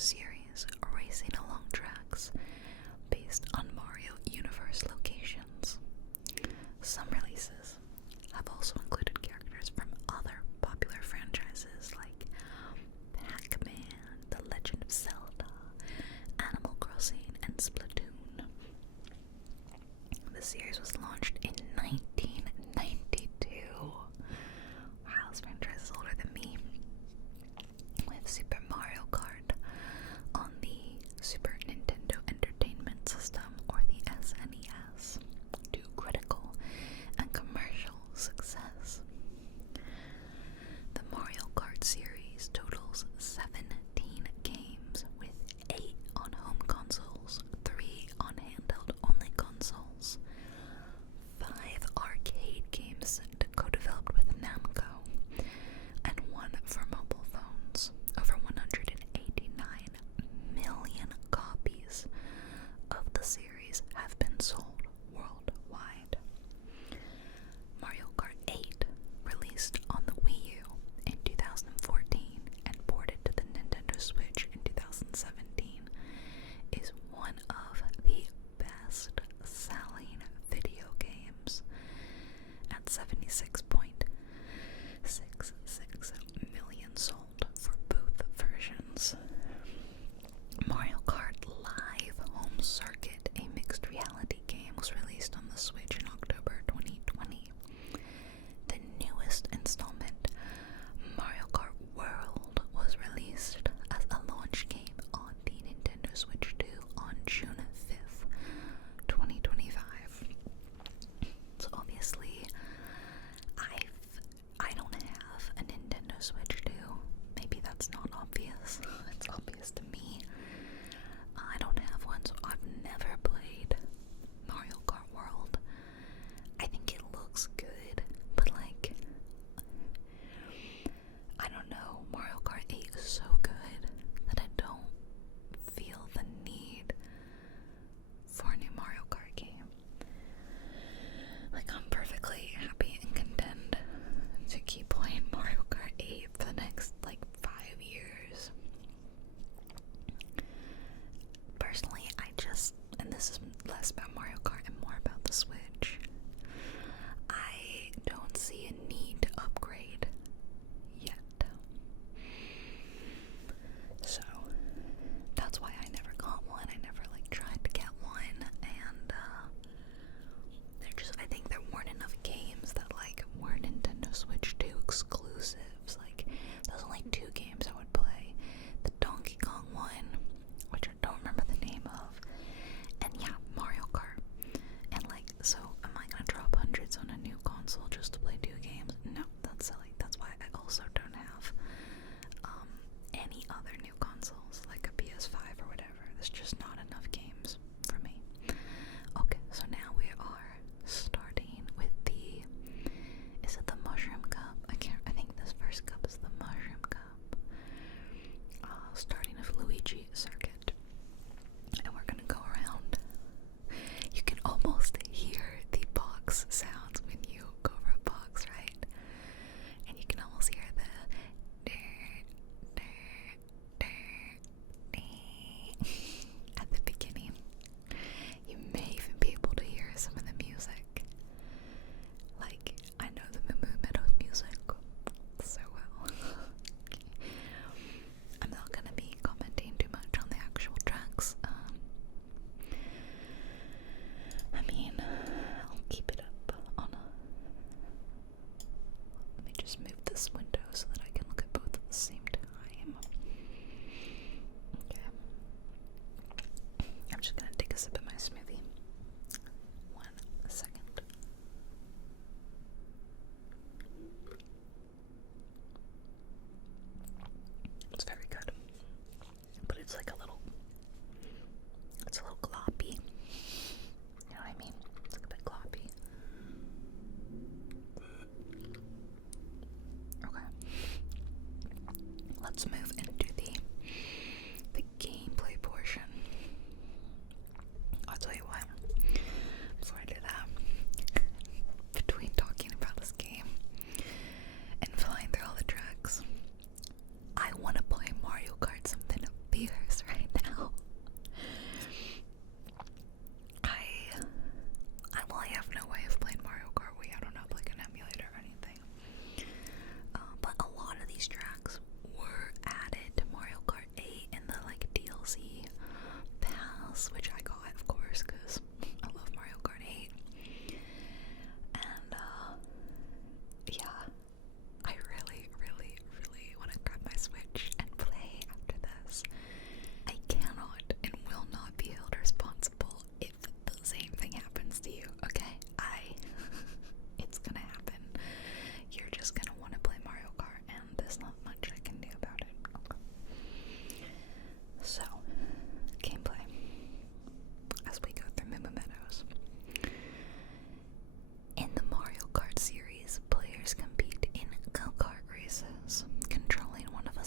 series racing along tracks based on Mario Universe locations. Some releases have also included characters from other popular franchises like Pac-Man, The Legend of Zelda, Animal Crossing, and Splatoon. The series was launched in 1992. Wow, this franchise is older than me. With Super Mario Kart,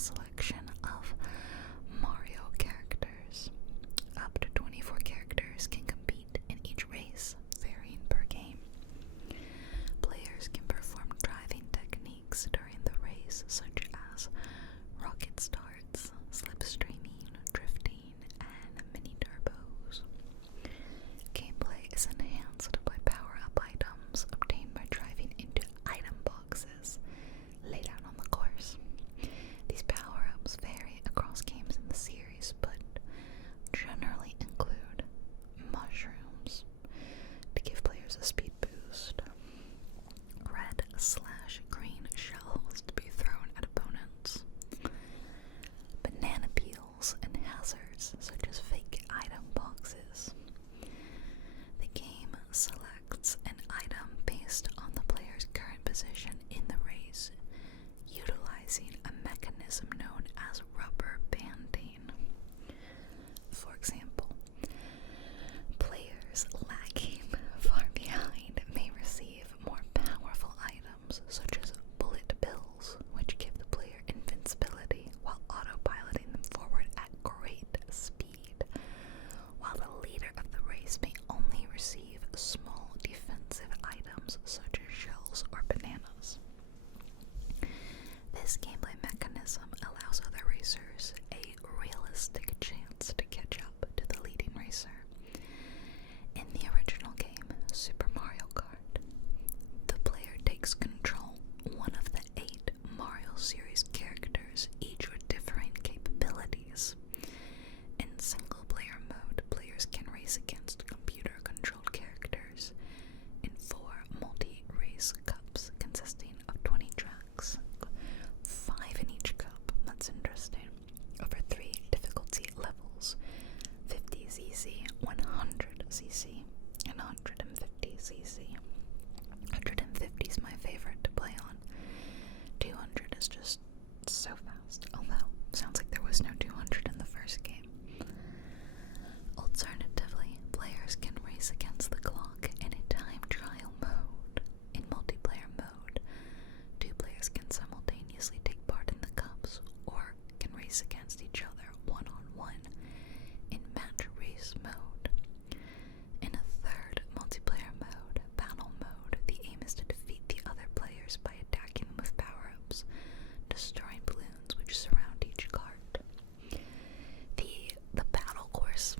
selection of Mario characters. Up to 24 characters can compete in each race, varying per game. Players can perform driving techniques during the race, such as rocket starts, slipstreaming, drifting, and mini turbos. Gameplay is enhanced by power-up items obtained by driving into item boxes laid out on the course. These power-ups vary across games in the series, but generally include mushrooms to give players a speed boost, red/green shells to be thrown at opponents, banana peels and hazards such as fake item boxes. The game selects an item based on the player's current position in the race, utilizing a mechanism known as rubber banding. For example, players lagging far behind may receive more powerful items such as bullet bills, which give the player invincibility while autopiloting them forward at great speed, while the leader of the race may only receive small defensive items such as shells or bananas. This gameplay mechanism allows other racers a realistic chance to catch up to the leading racer. In the original game, Super Mario Kart, the player takes control one of the 8 Mario series characters, each with differing capabilities. In single-player mode, players can race against computer-controlled characters in 4 multi-race cups consisting of 20 tracks, 5 in each cup. That's interesting. Over 3 difficulty levels: 50cc, 100cc, and 150cc. 150 is my favorite to play on. 200 is just so fast, although sounds like there was no 200 in the first game. Alternatively, players can race against the clock in a time trial mode. In multiplayer mode, 2 players can simultaneously take part in the cups or can race against each other one-on-one in match race mode. In a third multiplayer mode, battle mode, the aim is to defeat the other players by attacking them with power-ups, destroying balloons which surround each cart. The battle course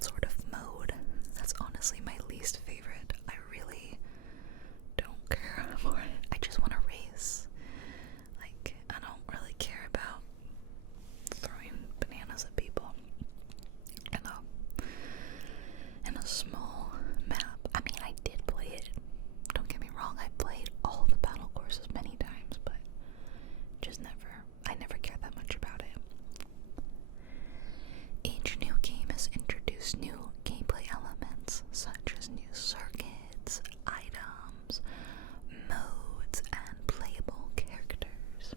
sort of mode, that's honestly my least favorite. I really don't care for it. I just want to race. Like, I don't really care about throwing bananas at people in a small map. I mean, I did play it. Don't get me wrong, I played all the battle courses many times, but I never cared that much about it. Each new game has introduced new gameplay elements, such as new circuits, items, modes, and playable characters.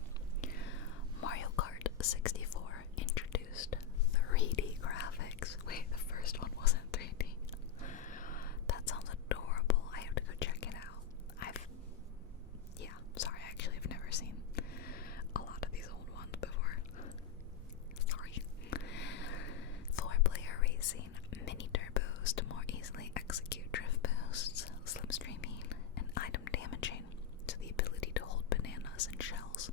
Mario Kart 64 introduced 3D graphics. Wait, the first one wasn't 3D. That sounds adorable. I have to go check it out. I've never seen a lot of these old ones before. Sorry. 4-player racing, mini turbos to more easily execute drift boosts, slipstreaming, and item damaging, to the ability to hold bananas and shells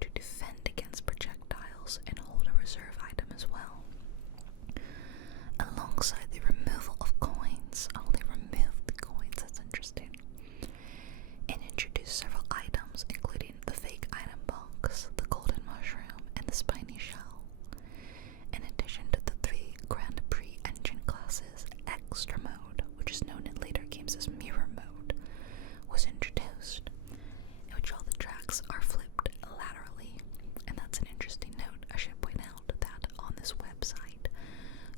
to defend against projectiles and hold a reserve item as well. Alongside the removal of coins, they removed the coins, that's interesting, and introduced several items, including the fake item box, the golden mushroom, and the spiny shell. In addition to the 3 Grand Prix engine classes, Extra Mode, which is known in later games as Mirror Mode, was introduced, in which all the tracks are flipped laterally. And that's an interesting note. I should point out that on this website,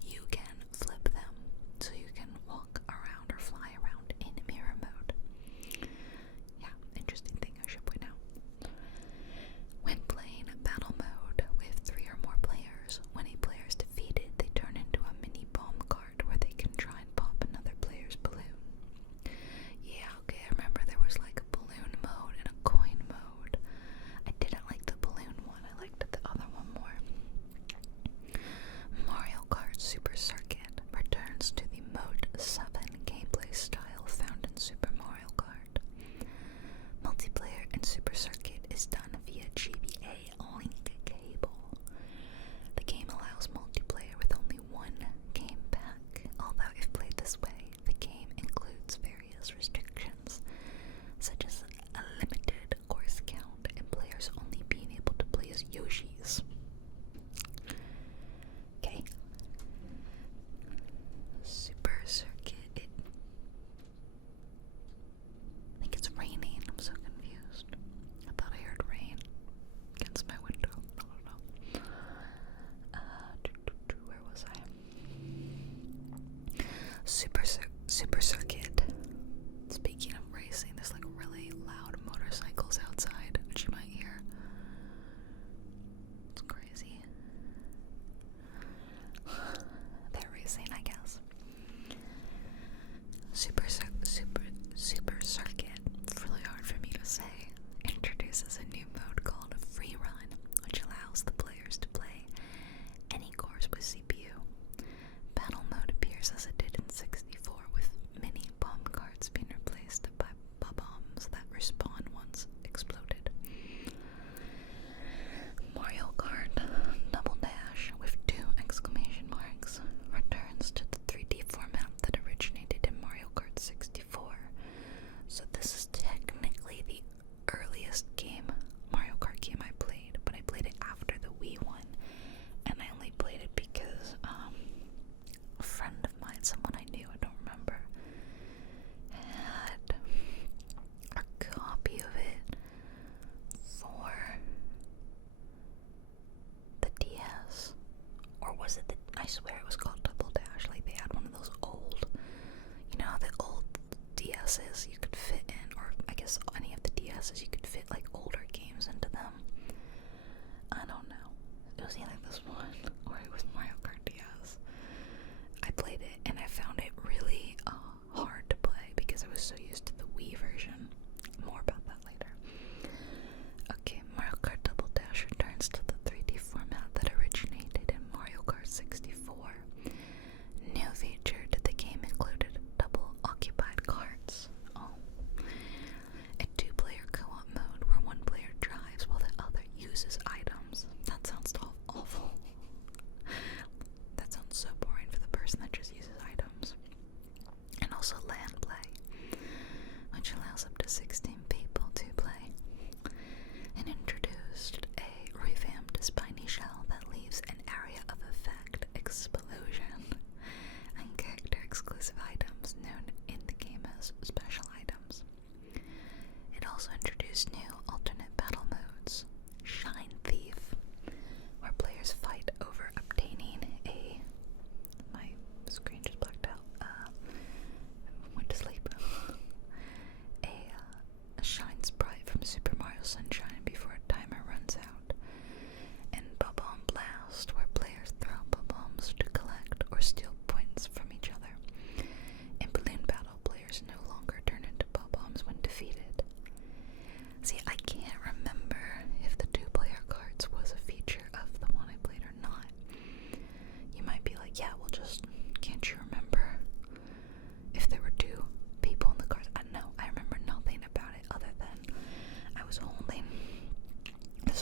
you can flip them so you can walk around or fly around in mirror mode. Yeah, interesting thing I should point out. When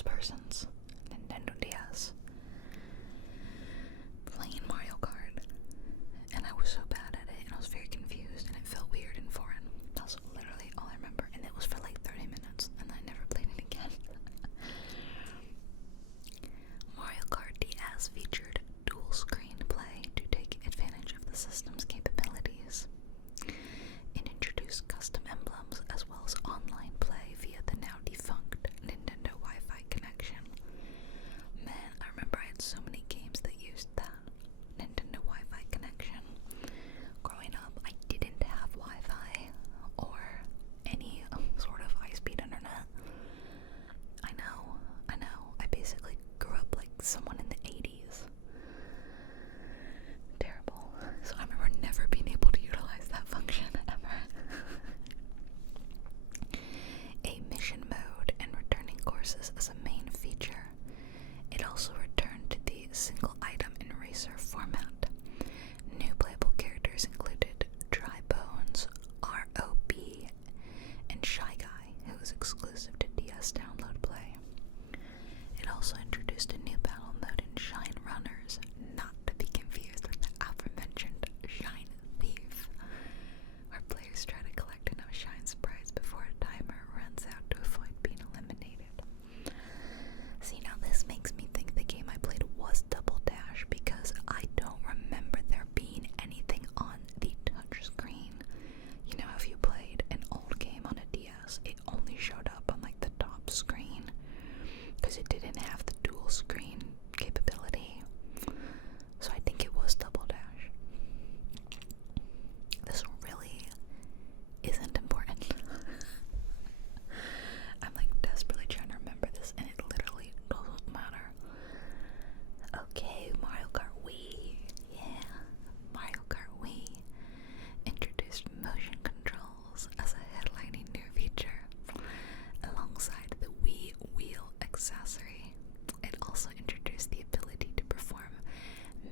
person's Nintendo DS playing Mario Kart, and I was so bad at it, and I was very confused, and it felt weird and foreign. That's literally all I remember, and it was for like 30 minutes, and I never played it again. Mario Kart DS featured dual screen play to take advantage of the system's capabilities. It introduced custom emblems as well as online play via the now defunct Nintendo Wi-Fi connection. Man, I remember I had so many games that used that Nintendo Wi-Fi connection. Growing up, I didn't have Wi-Fi or any sort of high-speed internet. I know. I basically grew up like someone in the 80s. Terrible. So I remember never being able to utilize that function ever. A mission mode and returning courses as a main feature. It also returned to the single item and racer format. New playable characters included Dry Bones, RØDE, and Shy Guy, who was exclusive to DS download play. It also introduced a new battle mode in Shine Runners, not to be confused with the aforementioned Shine Thief, where players try to collect enough Shine Sprites before a timer runs out to avoid being eliminated. See, now this makes me think the game I played was Double Dash, because I don't remember there being anything on the touch screen. You know, if you played an old game on a DS, it only showed up on like the top screen, because it didn't have the dual screen capability. So I think it was Double Dash. This really isn't important. I'm like desperately trying to remember this, and it literally doesn't matter. Okay, Mario Kart Wii. Yeah, Mario Kart Wii introduced motion controls as a headlining new feature, alongside the Wii Wheel accessory. It also introduced the ability to perform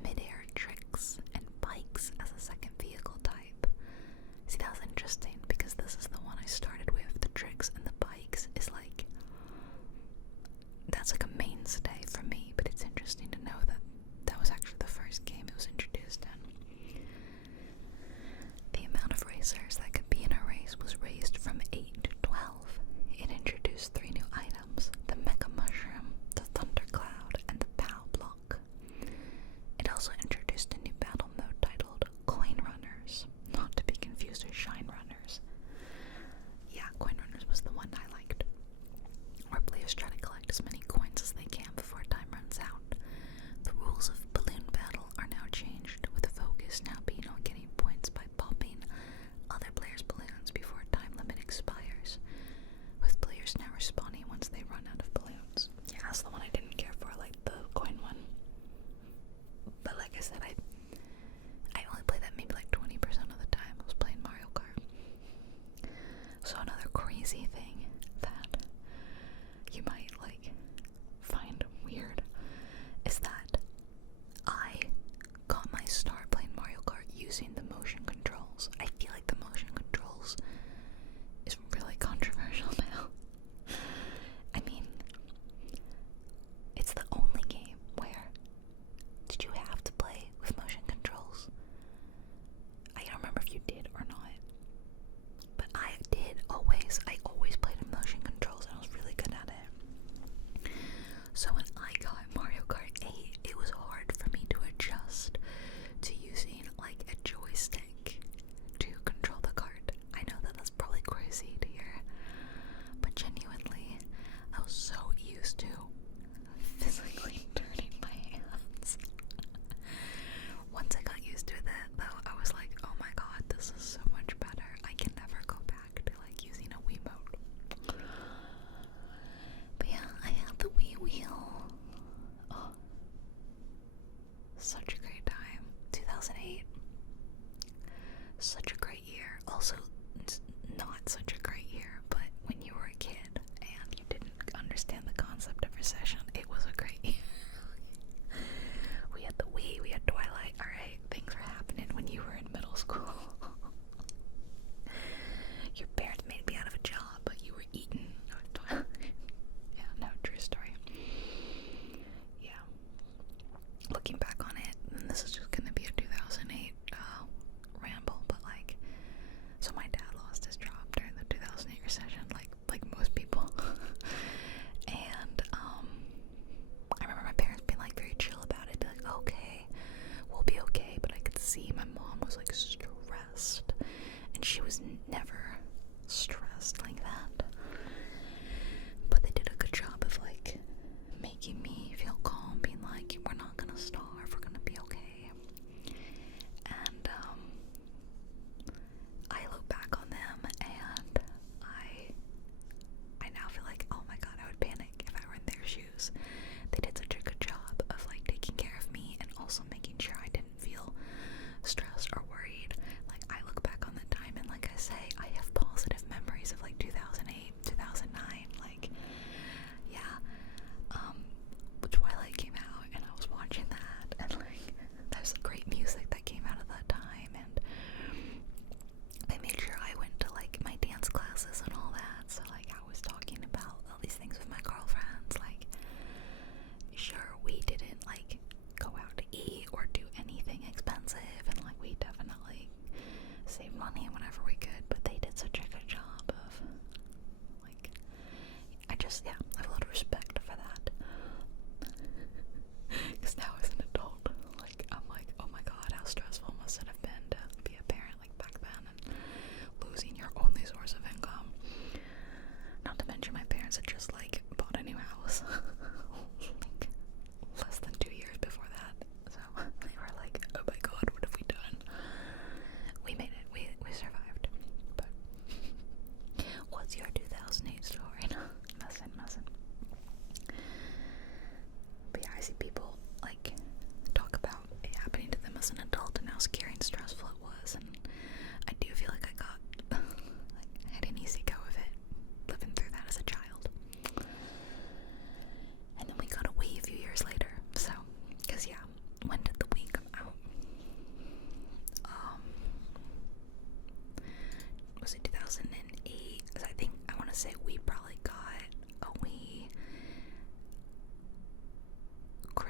mid-air tricks and bikes as a second vehicle type. See, that was interesting, because this is the one I started with. The tricks and the bikes is like, that's like a mainstay for me, but it's interesting to know that that was actually the first game it was introduced in. The amount of racers that could be in a race was raised from 8 to 12. It introduced 3 new items: the Mecha Mushroom, the Thundercloud, and the Pow Block. It also introduced a new battle mode titled Coin Runners, not to be confused with Shine Runners. Yeah, Coin Runners was the one I liked, where players try to collect as many coins as they can before time runs out. The rules of balloon battle are now changed, with the focus now being on getting points by popping other players' balloons before a time limit expires, with players now respawning once they run out of balloons. Yeah, that's the one I didn't care for, like the coin one. But like I said, I only played that maybe like 20% of the time I was playing Mario Kart. So another crazy thing that you might like find weird is that I got my start playing Mario Kart using the motion controls. I feel like the motion controls is really controversial now. I mean, it's the only game where did you have to play with motion controls? I don't remember if you did or not, but I did always. I always played with motion controls, and I was really good at it. So when I got Mario Kart 8, it was hard for me to adjust to using like a joystick to control the kart. I know that that's probably crazy to hear, but genuinely, I was so used to physically turning my hands. Once I got used to that, though, I was like, oh my god, this is so much better. I can never go back to like using a Wiimote. But yeah, I had the Wii Wheel,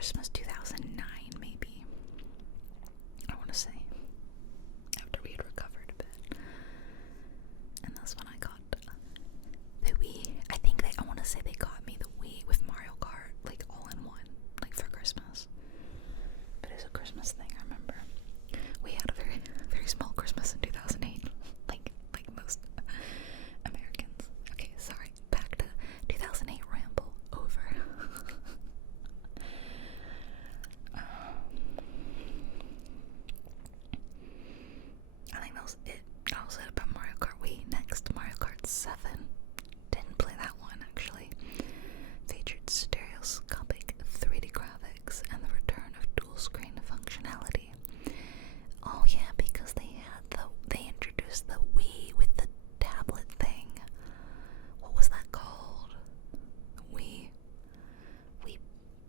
Christmas 2009, maybe. I want to say. After we had recovered a bit. And that's when I got the Wii. I want to say they got me the Wii with Mario Kart, like all in one, like for Christmas. But it's a Christmas thing, I remember. We had a very, very small Christmas in 2008, like most Americans. Okay, sorry. Back to 2008 ramble over. I think that was it. That was it about Mario Kart Wii. Next, Mario Kart 7. Didn't play that one, actually. Featured stereoscopic 3D graphics and the return of dual screen functionality. Oh yeah, because they introduced the Wii with the tablet thing. What was that called? Wii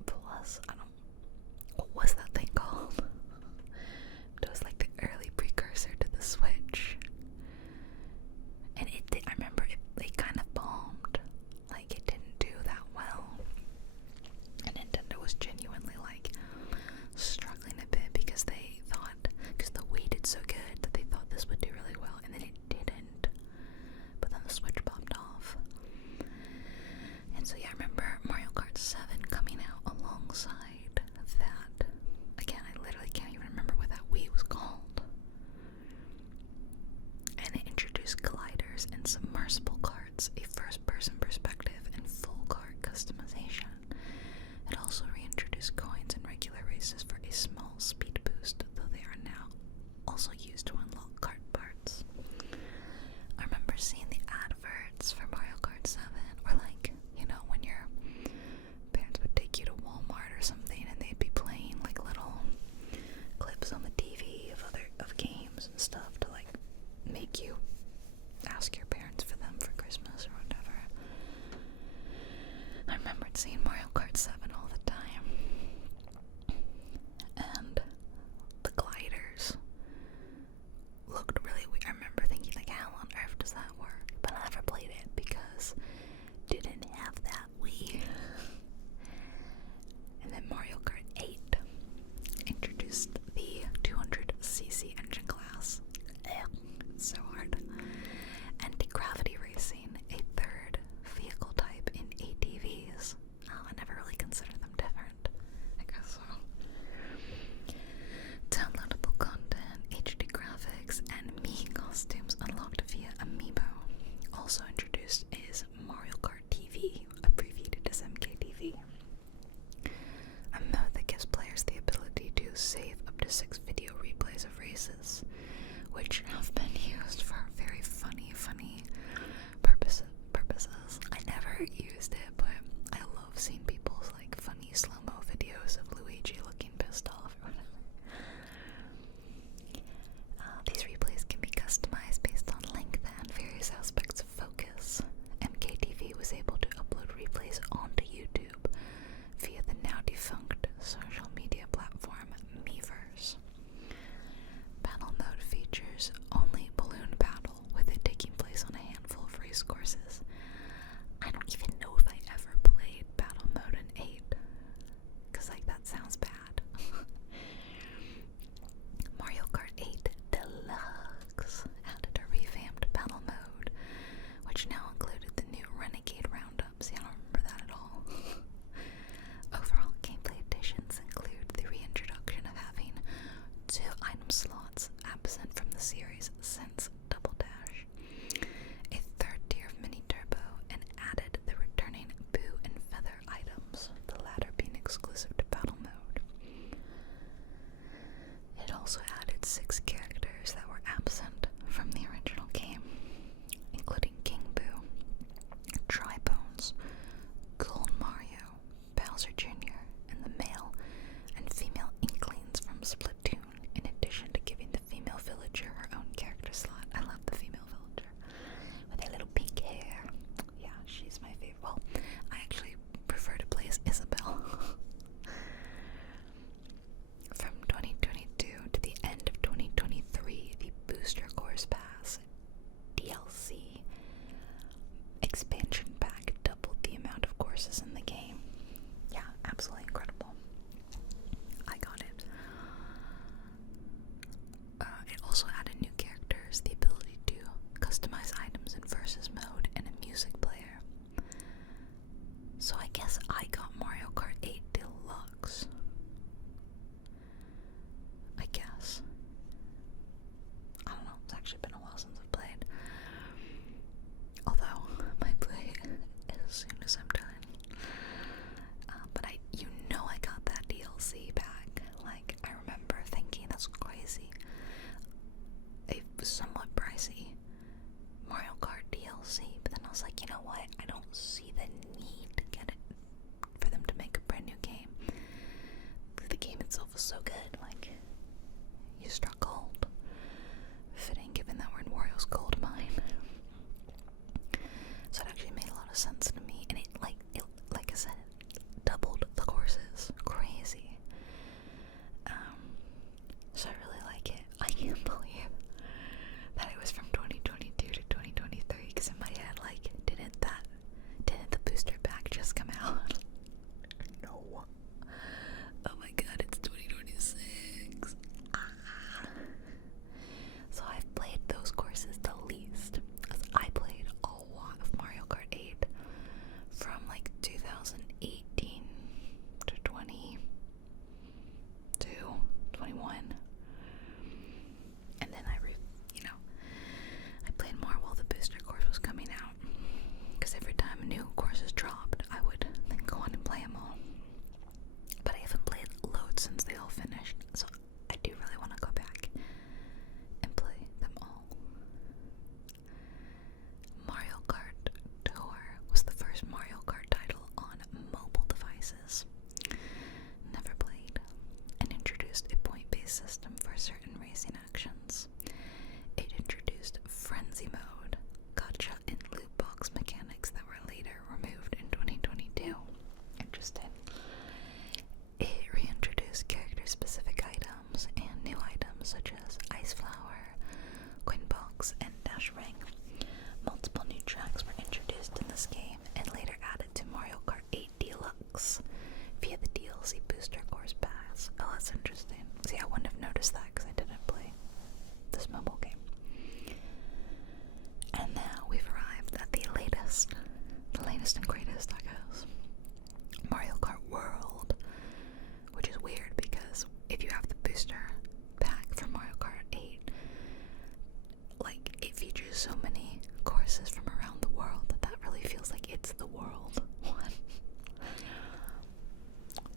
Plus? What was that thing called? It was like the early precursor to the Switch. And I remember they kind of bombed. Like, it didn't do that well. And Nintendo was genuinely, like, struggling a bit because the Wii did so good that they thought this would do really well, and then it didn't. But then the Switch popped off. And so yeah, I remember Mario Kart 7 coming out alongside that. Again, I literally can't even remember what that Wii was called. And it introduced gliders and submersible karts, a first-person perspective, and full kart customization. It also reintroduced coins in regular races for a small speed boost, though they are now also used to unlock kart parts. I remember seeing the adverts for Mario Kart 7, or like, you know, when your parents would take you to Walmart or something and they'd be playing like little clips on the TV of games and stuff to like make you ask your parents for them for Christmas or whatever. I remembered seeing Mario Kart 7 all the time. And the gliders looked really weird. I remember thinking, like, how on earth does that work? But I never played it because didn't have that Wii. And then Mario Kart 8 introduced the 200cc engine class. It's so hard. Anti-gravity racing, a third vehicle type in ATVs. Oh, I never really considered them different. I guess so. Downloadable content, HD graphics, and Mii costumes unlocked via Amiibo. Also introduced is Mario Kart TV, abbreviated as MKTV. A mode that gives players the ability to save up to 6 video replays of races, which have been used for very funny purposes. I never used it, but I love seeing people's like funny slow-mo videos of Luigi looking pissed off or whatever. These replays can be customized based on length and various aspects of focus. MKTV was able to upload replays onto YouTube via the now defunct social media platform Miiverse. Battle mode features only balloon battle, with it taking place on a handful of race courses. I don't even know if I ever played battle mode in 8, because like that sounds bad. Mario Kart 8 Deluxe added a revamped battle mode, which now included the new Renegade Roundups. I don't remember that at all. Overall, gameplay additions include the reintroduction of having 2 item slots absent from the series since Double Dash, a third tier of Mini Turbo, and added the returning Boo and Feather items, the latter being exclusive to Battle Mode. races. Never played. And introduced a point-based system for certain racing actions. It introduced frenzy mode, gotcha and loot box mechanics that were later removed in 2022. Interesting. It reintroduced character-specific items and new items such as Ice Flower, Coin Box, and Dash Ring. Multiple new tracks were introduced in this game and later added to Mario Kart 8 Deluxe via the DLC Booster Course Pass. Oh, that's interesting. See, I wouldn't have noticed that because I didn't play this mobile game. And now we've arrived at the latest and greatest, I guess, Mario Kart World, which is weird because if you have the booster pack for Mario Kart 8, like, it features so many courses from around the world that really feels like it's the world one.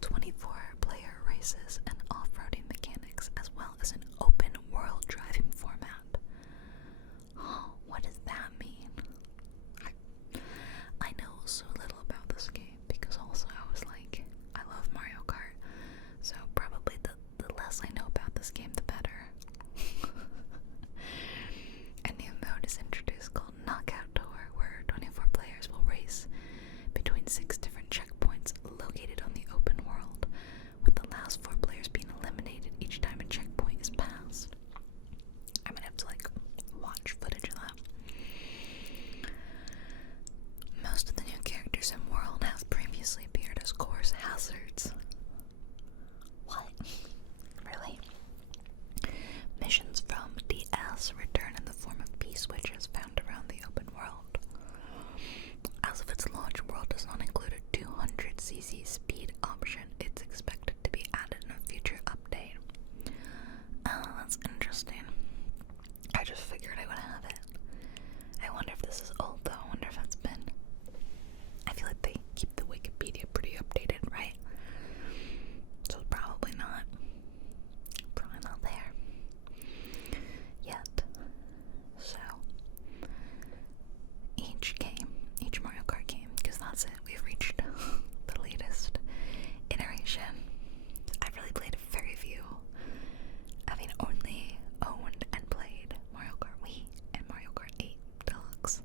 24 player races and off-roading mechanics, as well as an open world driving format. Oh, what does that mean? I know so little about this game because also I was like, I love Mario Kart, so probably the less I know about this game, the better. A new mode is introduced called Knockout Tour, where 24 players will race between 6 different checkpoints located on the open world, with the last 4 players being eliminated each time a checkpoint is passed. I'm gonna have to watch footage of that. Most of the new characters in World have previously appeared as course hazards. What? Really? Missions from DS return in the form of P-switches found around the open world. As of its launch, World does not include a 200cc speed option. It's expected to be added in a future update. Oh, that's interesting. I just figured I would have it. I wonder if this is old though. I wonder if that's been... I feel like they keep the Wikipedia pretty updated, right? So it's probably not there yet. So each Mario Kart game, because that's it, we've reached the latest iteration. I've really played very few, having only owned and played Mario Kart Wii and Mario Kart 8 Deluxe.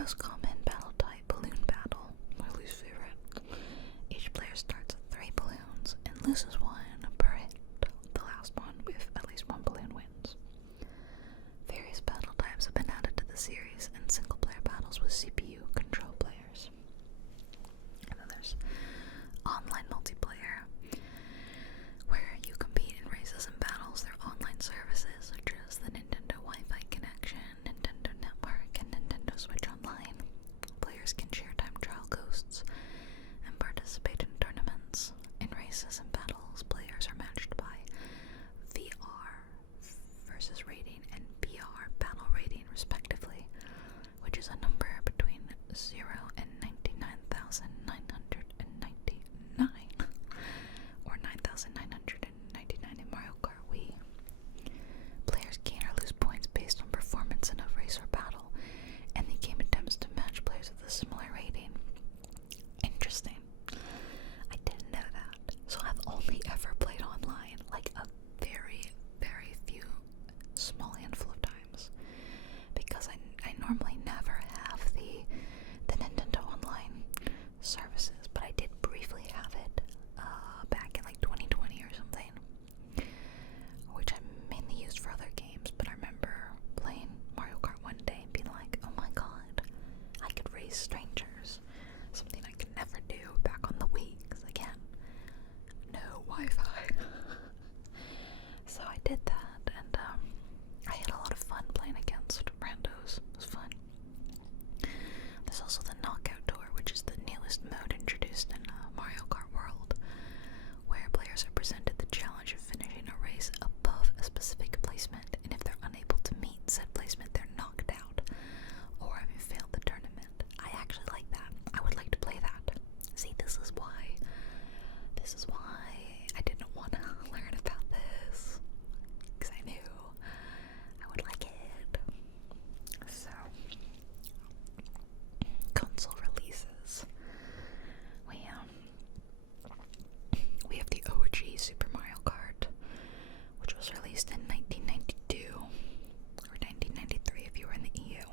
Most common battle type, balloon battle, my least favorite. Each player starts with 3 balloons and loses 1 per hit. The last one with at least 1 balloon wins. Various battle types have been added to the series, and single-player battles with CPU control players. And then there's online multiplayer, where you compete in races and battles. There are online services such as the Nintendo Wi-Fi connection, Nintendo Network, and Nintendo Switch Online. Players can share time trial coasts and participate in tournaments. In races and battles, players are matched by VR versus rating and BR battle rating respectively, which is a number between 0 and 99,999, or 9,999 in Mario Kart Wii. Players gain or lose points based on performance in a race or battle, and the game attempts to match players with a similar rating. Interesting. I didn't know that. So I've only ever played online, like a very, very few small handful of times, because I normally never have the Nintendo Online services, but I did briefly have it back in like 2020 or something, which I mainly used for other games. But I remember playing Mario Kart one day and being like, oh my god, I could race strangers, something I could never do back on the Wii, because again, no Wi-Fi. So I did that, and I had a lot of fun playing against randos. It was fun. There's also the Knockout Tour, which is the newest mode introduced in Mario Kart World, where players are presented the challenge of finishing a race above a specific placement, and if they're unable to meet said placement, they're knocked out, or having failed the tournament. I actually like that. I would like to play that. See, this is why I didn't want to learn about this, because I knew I would like it. So, console releases. We have the OG Super Mario Kart, which was released in 1992, or 1993 if you were in the EU.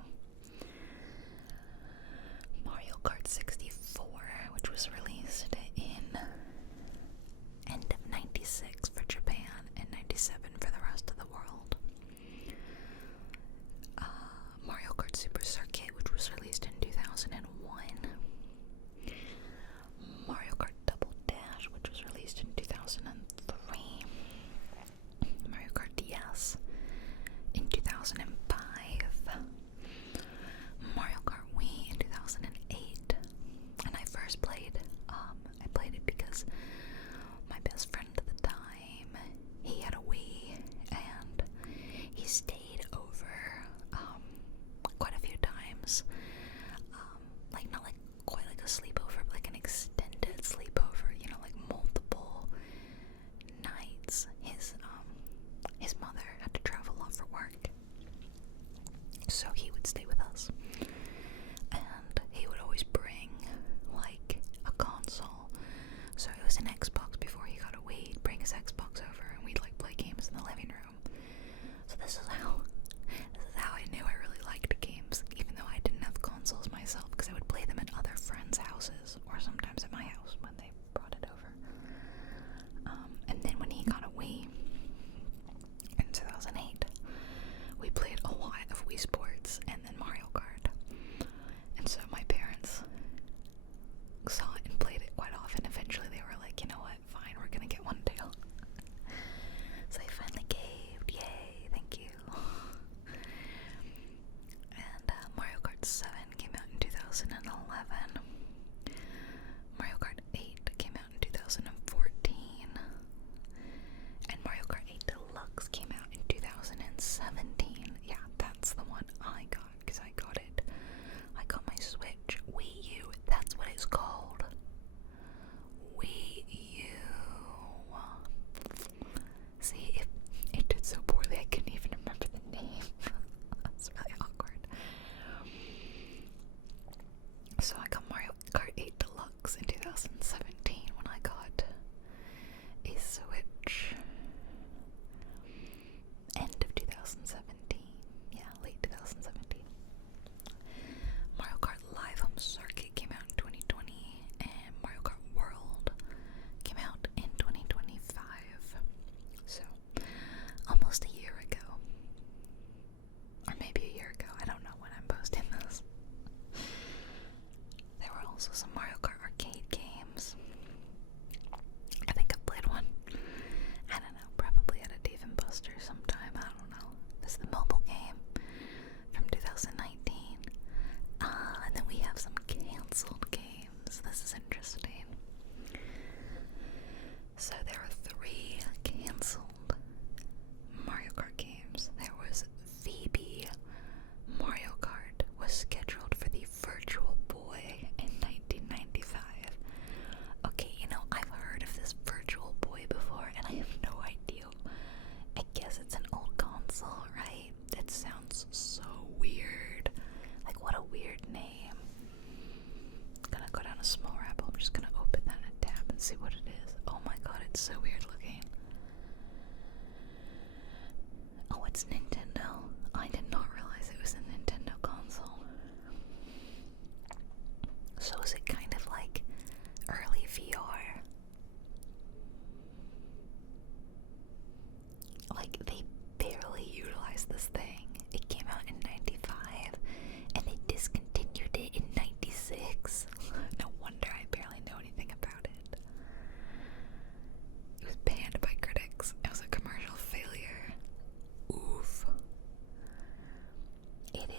Mario Kart 64, which was released in end of 96 for Japan and 97 for the rest of the world. Mario Kart Super Circuit, which was released in 2001. Mario Kart Double Dash, which was released in 2003. Mario Kart DS in 2005. Mario Kart Wii in 2008. And I first played, I played it because my best friend at the time, he had a Wii, and he stayed over quite a few times. Like not like quite like a sleepover, but like an extended sleepover, you know, like multiple nights. His mother had to travel a lot for work, so he would stay with us, and he would always bring like a console. So it was an Xbox before he got a Wii. He'd bring his Xbox over, and we'd like play games in the living room. So this is how I knew I really liked games, even though I didn't have consoles myself, because I would play them at other friends' houses, or sometimes at my house when they brought it over. And then when he got a Wii in 2008, we played a lot of Wii Sports and then Mario Kart. And so my parents saw it and played it quite often. Eventually they were like, you know what, fine, we're gonna get one too. So they finally caved. Yay, thank you. And Mario Kart 7 came out in 2011. Mario Kart 8 came out in 2014. And Mario Kart 8 Deluxe came out in 2017. Yeah, that's the one I got, because I got it. I got my Switch Wii U. That's what it's called. Wii U. See, it did so poorly I couldn't even remember the name. That's really awkward. So I got Mario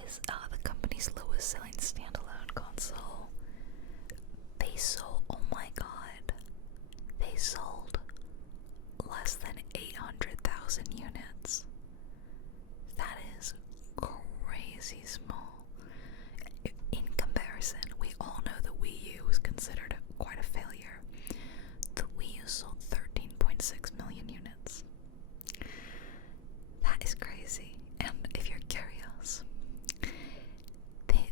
is the company's lowest selling standalone console. They sold, oh my god, they sold less than 800,000 units. That is crazy small. In comparison, we all know the Wii U was considered quite a failure. The Wii U sold 13.6 million units. That is crazy. And if you're curious,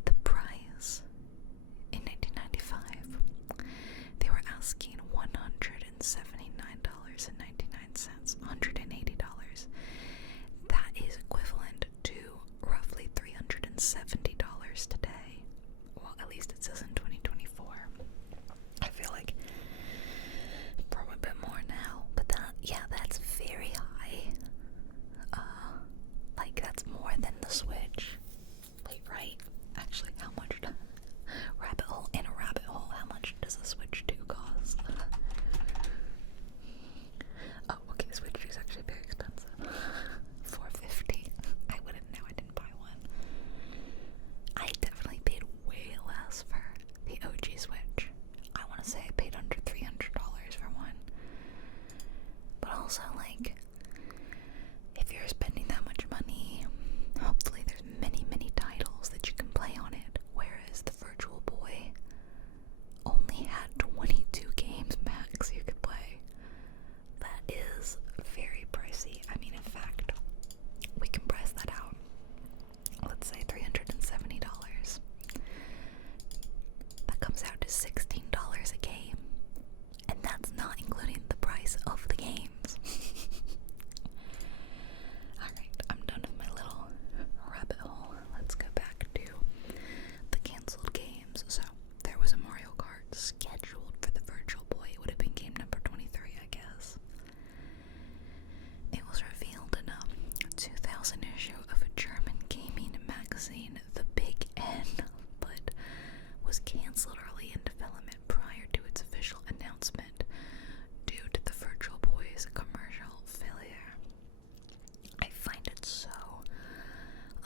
the price in 1995, they were asking $179.99, $180. That is equivalent to roughly $370 today. Well, at least it says in 2024. I feel like probably a bit more now, but that's very high. Like that's more than the Switch. Wait, right? Actually, how much? Rabbit hole in a rabbit hole. How much does the Switch 2 cost? Oh, okay. Switch 2 is actually very expensive. $450. I wouldn't know. I didn't buy one. I definitely paid way less for the OG Switch. I want to say I paid under $300 for one. But also, like, if you're spending that much money, hopefully there's many, many titles that you can play on it. Whereas the Virtual Boy only had 22 games max you could play. That is very pricey. I mean, in fact, we can price that out. Let's say $370. That comes out to $16 a game. And that's not including the price of the games. Alright, I'm done with my little rabbit hole. Let's go back to the canceled games. So, there was a Mario Kart scheduled for the Virtual Boy. It would have been game number 23, I guess. It was revealed in a 2000 issue of a German gaming magazine, The Big N, but was canceled early in development prior to its official announcement due to the Virtual Boy's commercial failure. I find it so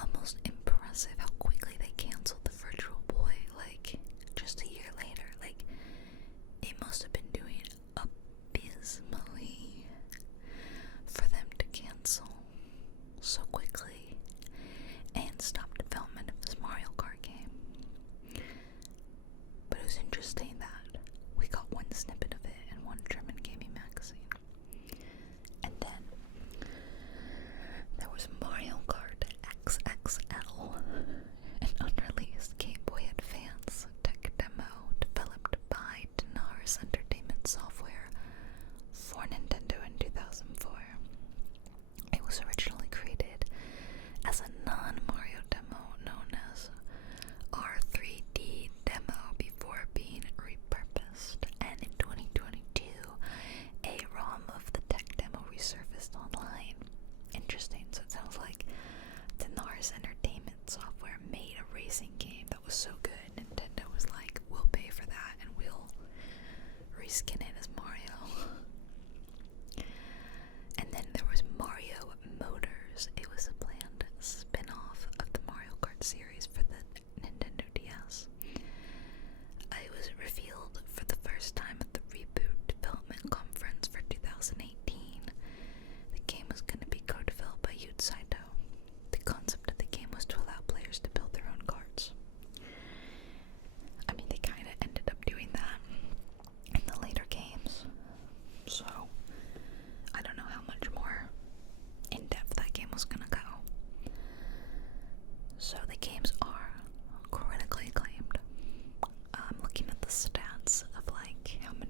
almost impressive how quickly they canceled the Virtual Boy, like, just a year later. Like, it must have been doing abysmally for them to cancel so quickly and stop development of this Mario Kart game. But it was interesting that we got one snippet of it in one German gaming magazine. And then there was Mario Kart XXL, an unreleased Game Boy Advance tech demo developed by Dinars Entertainment Software for Nintendo in 2004. It was originally created as a non-Mario demo known as R3D demo before being repurposed, and in 2022 a ROM of the tech demo resurfaced online. Interesting. So it sounds like Dinars Entertainment Software made a racing game that was so good Nintendo was like, we'll pay for that and we'll reskin it as Mario. And then there was Mario Motors. It was a planned spin-off of the Mario Kart series for the Nintendo DS. It was revealed for the first time at the Reboot Development Conference for 2018. The game was going to be co-developed by Yuji Saito. The concept of the game was to allow players to build their own karts. I mean, they kind of ended up doing that in the later games. So, I don't know how much more in-depth that game was going to go. So, the games are critically acclaimed. I'm looking at the stats of like how many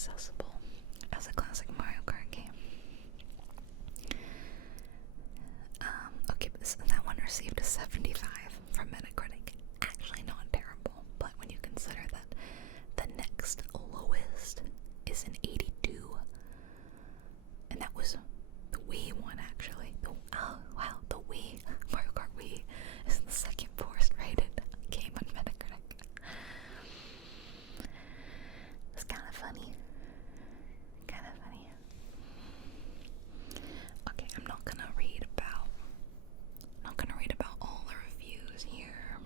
accessible as a classic Mario Kart game. Okay, but that one received a 75 from Metacritic. Actually not terrible, but when you consider that the next lowest is an 82, and that was the Wii one actually. Oh wow, the Wii, Mario Kart Wii, is the second worst rated game on Metacritic. It's kind of funny. Okay, I'm not gonna read about all the reviews here.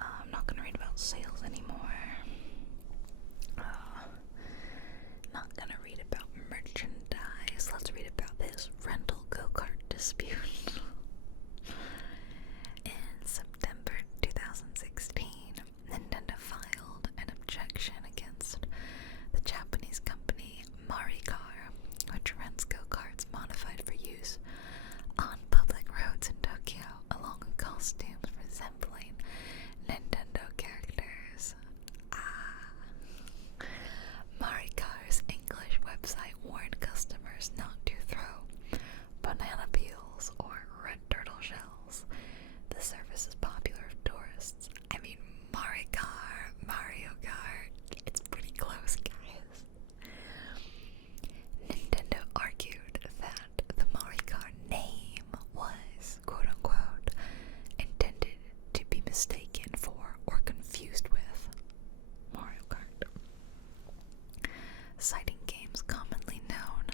I'm not gonna read about sales anymore. Not gonna read about merchandise. Let's read about this rental go-kart dispute. In September 2016, Nintendo filed an objection against the Japanese company Maricar, which rents go-karts modified for use on public roads in Tokyo, along with costumes resembling Nintendo characters. Maricar's English website warned customers not to throw banana peels or red turtle shells. The service is popular with tourists. I mean, Mario Kart, it's pretty close, guys. Nintendo argued that the Maricar name was, quote-unquote, intended to be mistaken for or confused with Mario Kart, citing games commonly known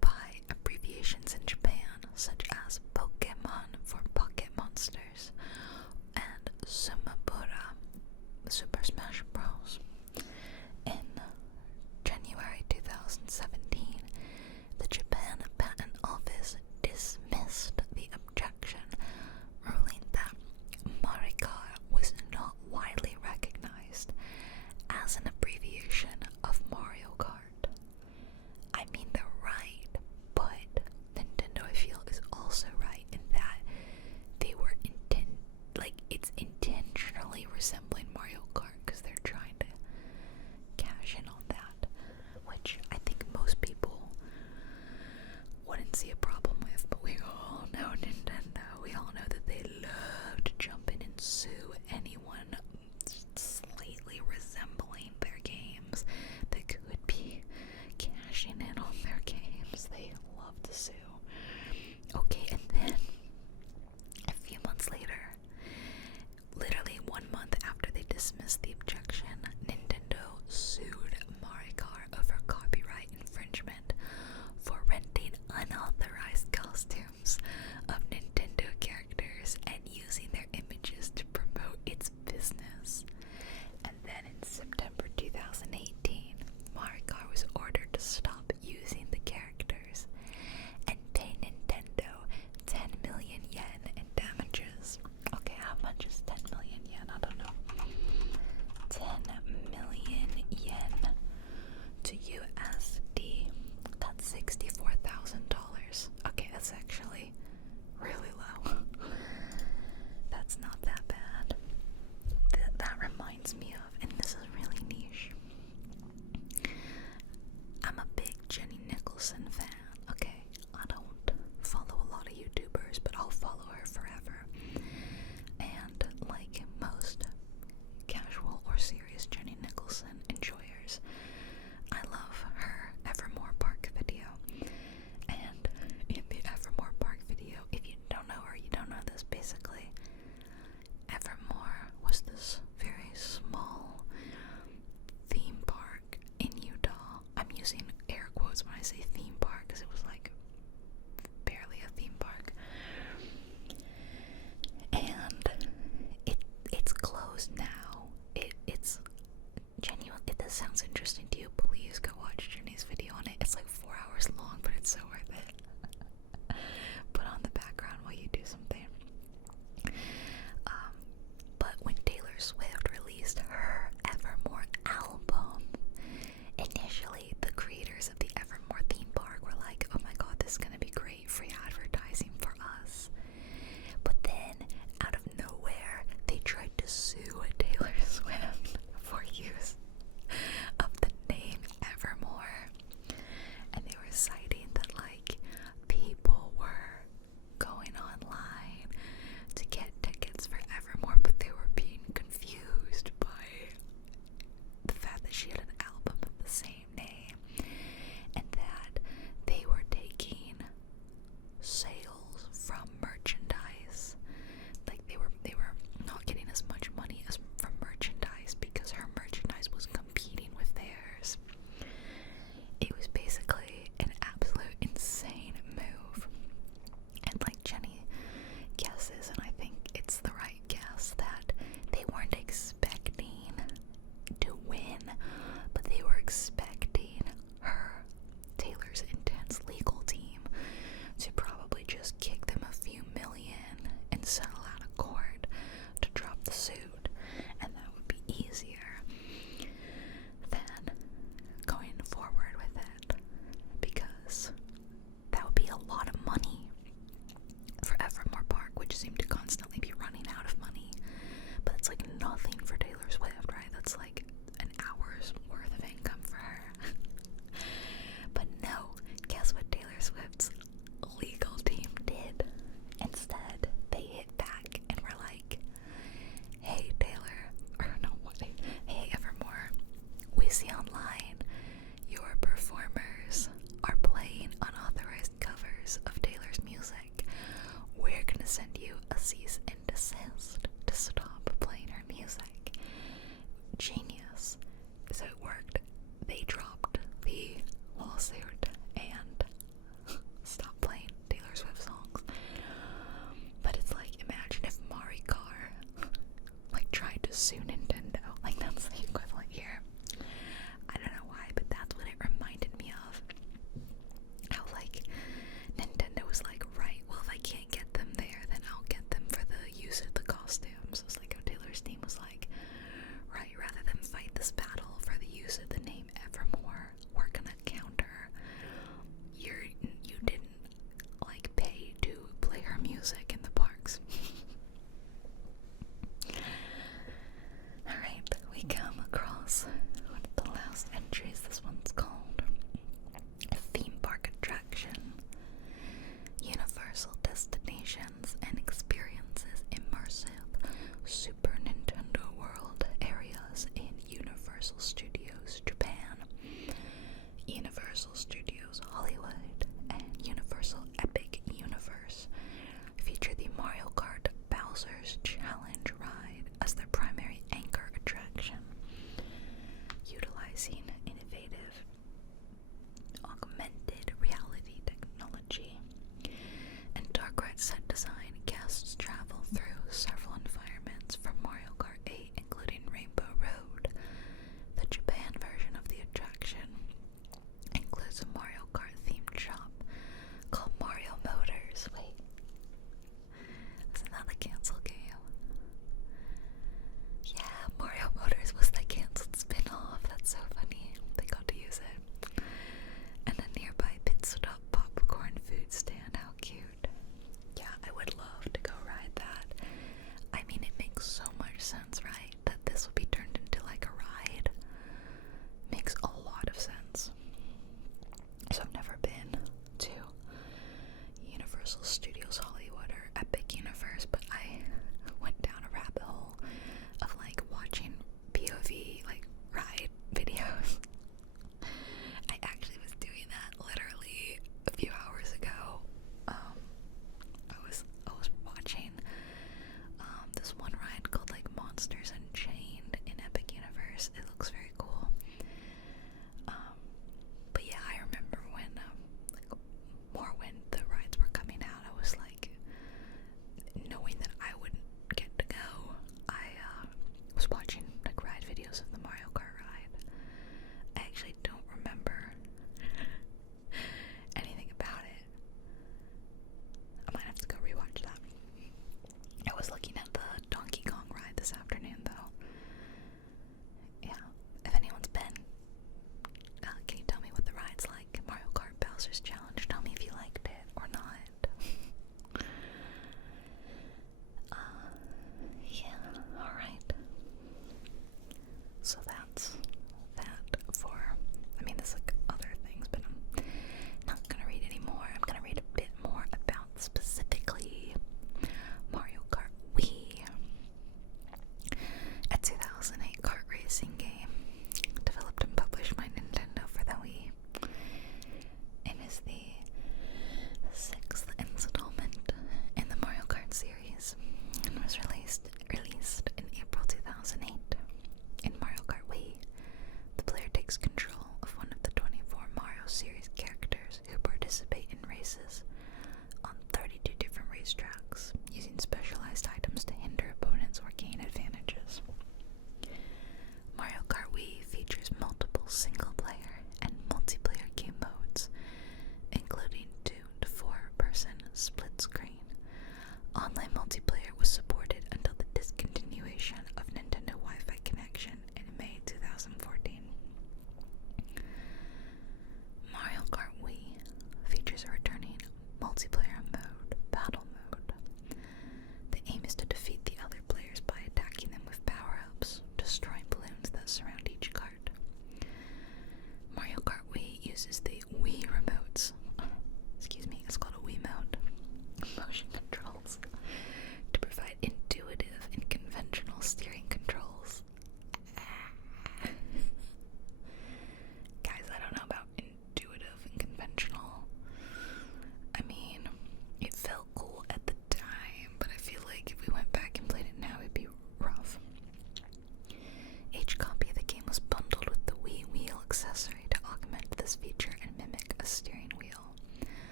by abbreviations in Japan, such as Pokemon for Pocket Monsters and Sumabura, Super Smash Bros. In January 2017, the Japan Patent Office dismissed the objection, ruling that Maricar was not widely recognized as an abbreviation of Mario Kart. I mean, they're right, but Nintendo, I feel, is also right in that they were it's intentionally resembling Mario Kart because they're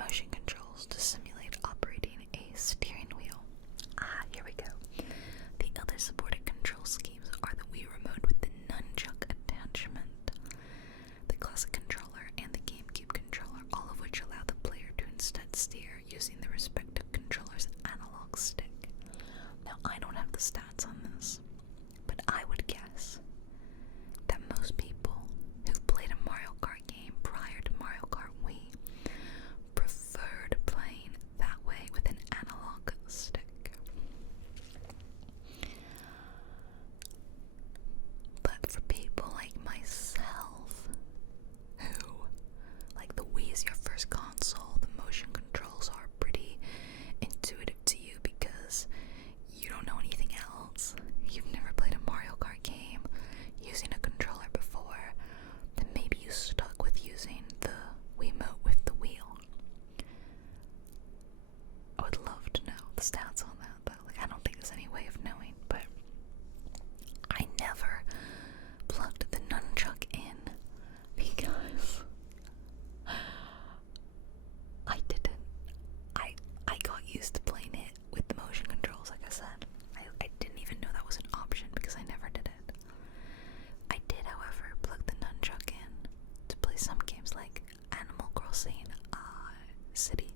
motion controls to simulate operating a steering wheel. Here we go. The other supported control schemes are the Wii Remote with the nunchuck attachment, the classic controller, and the GameCube controller, all of which allow the player to instead steer using the respective controller's analog stick. Now, I don't have the stats on this, but I would guess that most people who've played a Mario Kart game prior to Mario Kart Wii preferred playing that way with an analog stick. But for people like myself, who, like, the Wii is your first console, the motion controls are pretty intuitive to you because you don't know anything else. You've never played a Mario Kart game using a controller before, then maybe you stuck with using the Wiimote with the wheel. I would love to know the stats on that, but I don't think there's any way of knowing. But I never plugged the nunchuck in because I didn't. I got used to playing it with the motion controls, like I said. I didn't even know that was an option because I never did it. I did, however, plug the nunchuck in to play some games like Animal Crossing, City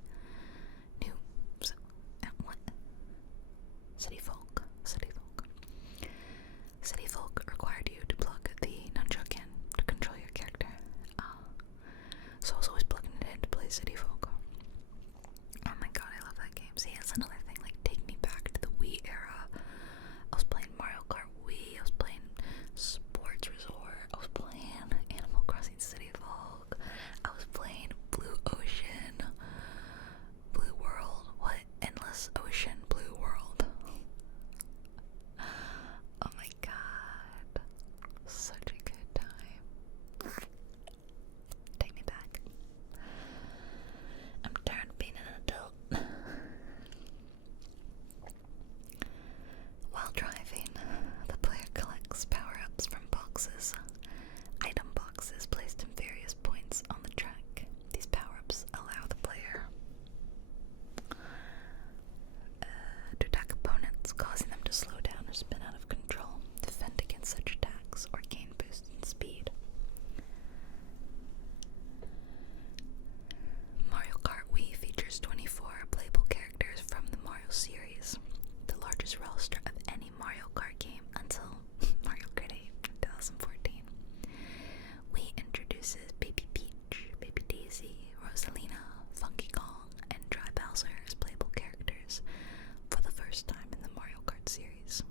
Folk required you to plug the nunchuck in to control your character. So I was always plugging it in to play City Folk. Oh my god, I love that game. See, that's another thing, like, take me back to the Wii era. I was playing Mario Kart Wii, I was playing Sports Resort, I was playing Animal Crossing City Folk, I was playing Blue Ocean, Blue World, what? Endless Ocean, Blue World. Oh my god, such a good time. Take me back. I'm tired of being an adult. While driving, the player collects power-ups from boxes, item boxes placed in various points on the track. These power-ups allow the player to attack opponents, causing them to slow down or spin out of control, defend against such attacks, or gain boost in speed. Mario Kart Wii features 24 playable characters from the Mario series, the largest roster of any Mario Kart game until Mario Kart 8 in 2014. Wii introduces Baby Peach, Baby Daisy, Rosalina, Funky Kong, and Dry Bowser as playable characters for the first time in the Mario Kart series.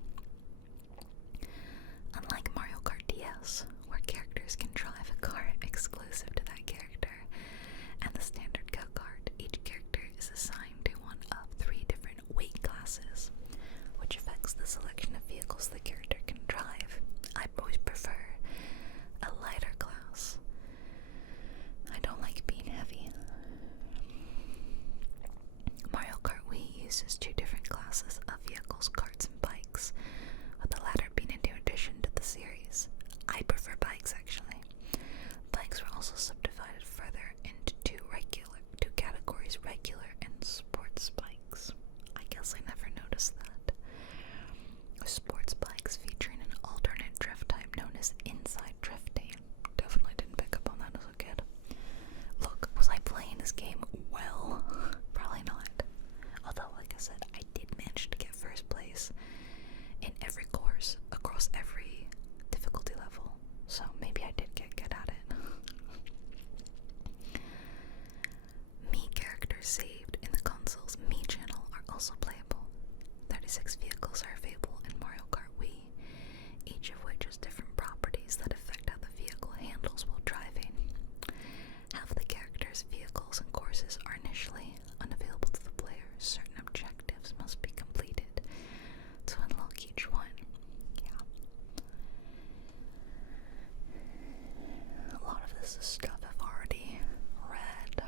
Unlike Mario Kart DS, where characters can drive a kart exclusive to that character, and the standard go-kart, each character is assigned to one of 3 different weight classes, which affects the selection of vehicles the character can drive. I always prefer a lighter class. I don't like being heavy. Mario Kart Wii uses 2 different classes of vehicles, karts and bikes, with the latter being a new addition to the series. I prefer bikes, actually. Bikes were also subdivided further into 2 categories, regular and sports bikes. I guess I never noticed that. Sports bikes featuring an alternate drift type known as inside drifting. Definitely didn't pick up on that as a kid. Look, was I playing this game well? Probably not. Although, like I said, I did manage to get first place in every course across every difficulty level. So maybe I did get good at it. Mii characters saved in the console's Mii channel are also playable. 36 vehicles are available in Mario Kart Wii, each of which has different properties that affect how the vehicle handles while driving. Half the characters' vehicles and courses are initially unavailable to the player. Certain objectives must be completed to unlock each one. Yeah. A lot of this is stuff I've already read.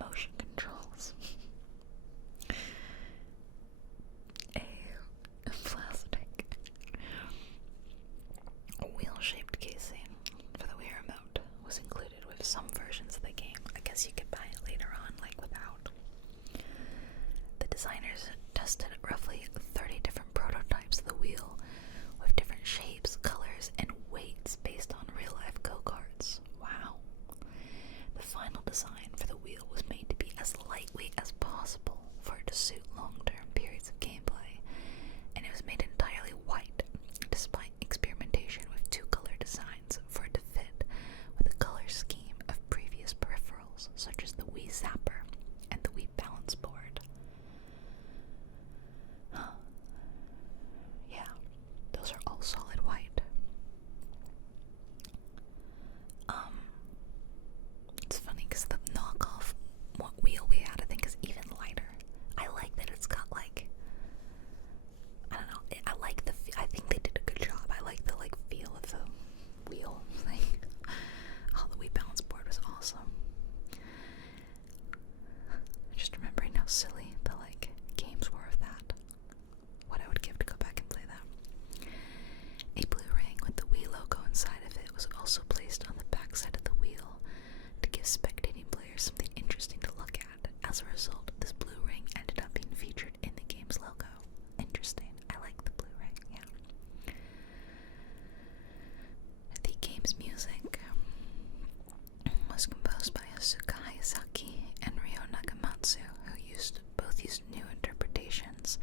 motion controls. A plastic wheel-shaped casing for the Wii remote was included with some versions of the game. I guess you could buy it later on, like without. The designers tested roughly 30 different prototypes of the wheel with different shapes, colors, and weights based on real-life go-karts. Wow. The final design for the wheel was made to be as lightweight as possible for it to suit long-term periods of gameplay, and it was made entirely white, despite experimentation with two-color designs for it to fit with the color scheme of previous peripherals, such as the Wii Zapper and the Wii Balance Board. Huh. Yeah, those are all solid white. It's funny because the knockoff wheel we had, I think, is even lighter. I like that it's got like, I don't know, I think they did a good job. I like the feel of the wheel thing. Oh, the Wii Balance Board was awesome. Just remembering how silly the games were of that. What I would give to go back and play that. A blue ring with the Wii logo inside of it was also placed on the backside of the wheel to give spectating players something interesting to look at. As a result, this blue ring ended up being featured in the game's logo. Interesting. I like the blue ring, yeah. The game's music was composed by Asuka Hayasaki and Ryo Nagamatsu, who both used new interpretations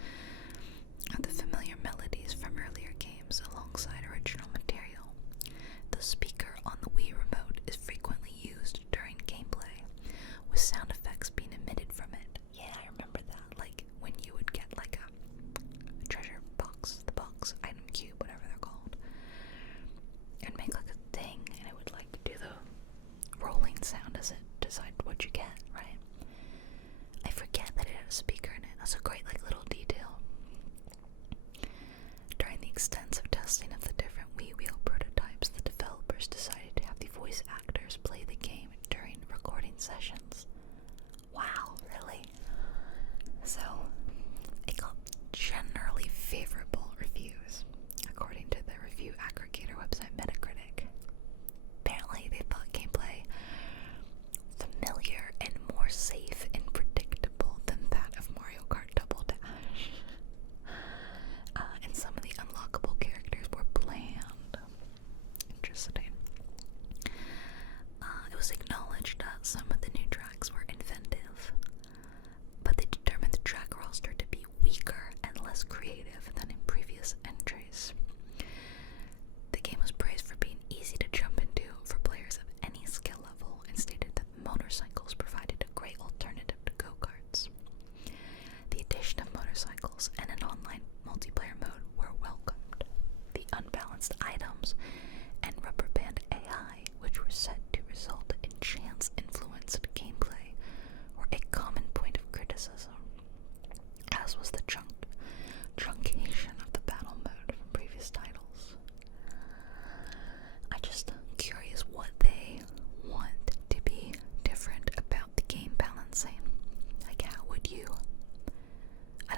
of the familiar melodies from earlier games alongside original material. The speaker on the Wii remote is frequently used during gameplay, with sound effects being emitted from it. Yeah, I remember that. Like when you would get a treasure box, the box, item cube, whatever they're called. It would make a ding, and it would do the rolling sound as it decided what you get, right? I forget that it had a speaker in it. That's a great little detail. During the extensive testing of the different Wii wheel prototypes, the developers decided to have the voice actors play the game during recording sessions. Wow, really? So, it got generally favorable reviews, according to the review aggregator website Metacritic. Apparently, they thought gameplay familiar and more safe and predictable than that of Mario Kart Double Dash. And some of the unlockable characters were bland. Interesting. It was acknowledged that some of the new tracks were inventive, but they determined the track roster to be weaker and less creative than in previous entries. The game was praised for being easy to jump into for players of any skill level, and stated that motorcycles provided a great alternative to go-karts. The addition of motorcycles and an online multiplayer mode were welcomed. The unbalanced items and rubber band AI, which were said to result in chance-influenced gameplay, were a common point of criticism, as was the truncation of the battle mode from previous titles. I'm just curious what they want to be different about the game balancing. How would you? I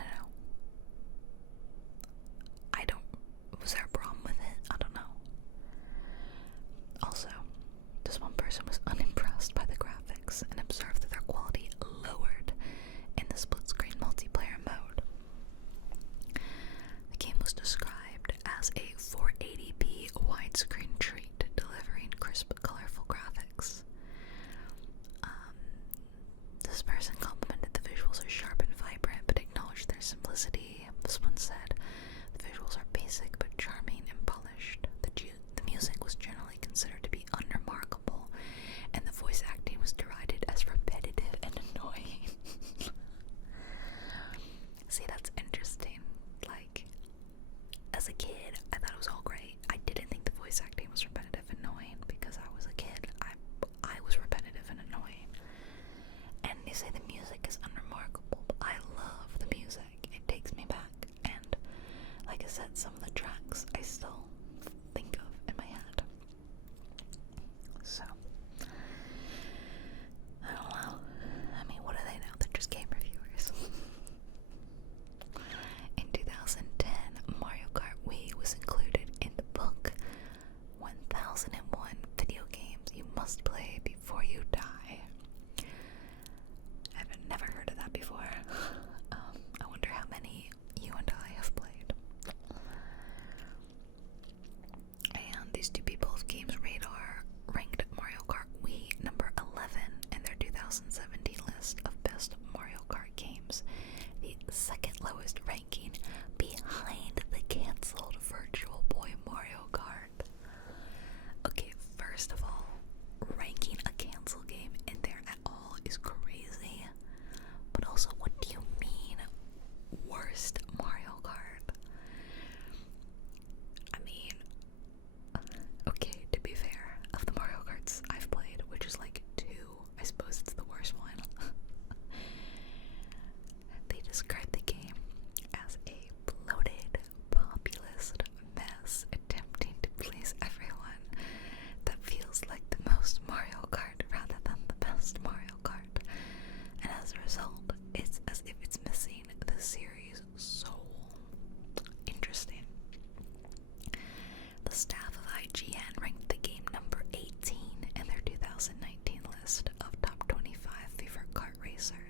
don't know. Was there a problem with it? I don't know. Also, this one person was unimpressed by the graphics and observed that their quality lowered in the split-screen multiplayer mode. The game was described as a 480p widescreen treat, delivering crisp, colorful graphics. This person complimented the visuals as sharp and vibrant, but acknowledged their simplicity. This one said, "The visuals are basic but charming and polished. The music was generally considered to be unremarkable, and the voice acting was derided as repetitive and annoying." See, that's interesting. As a kid, I thought it was all great. I didn't think the voice acting was repetitive and annoying because I was a kid. I was repetitive and annoying. And they say the music is unremarkable, but I love the music. It takes me back. And like I said, some of the tracks I still think of in my head. So, I don't know. I mean,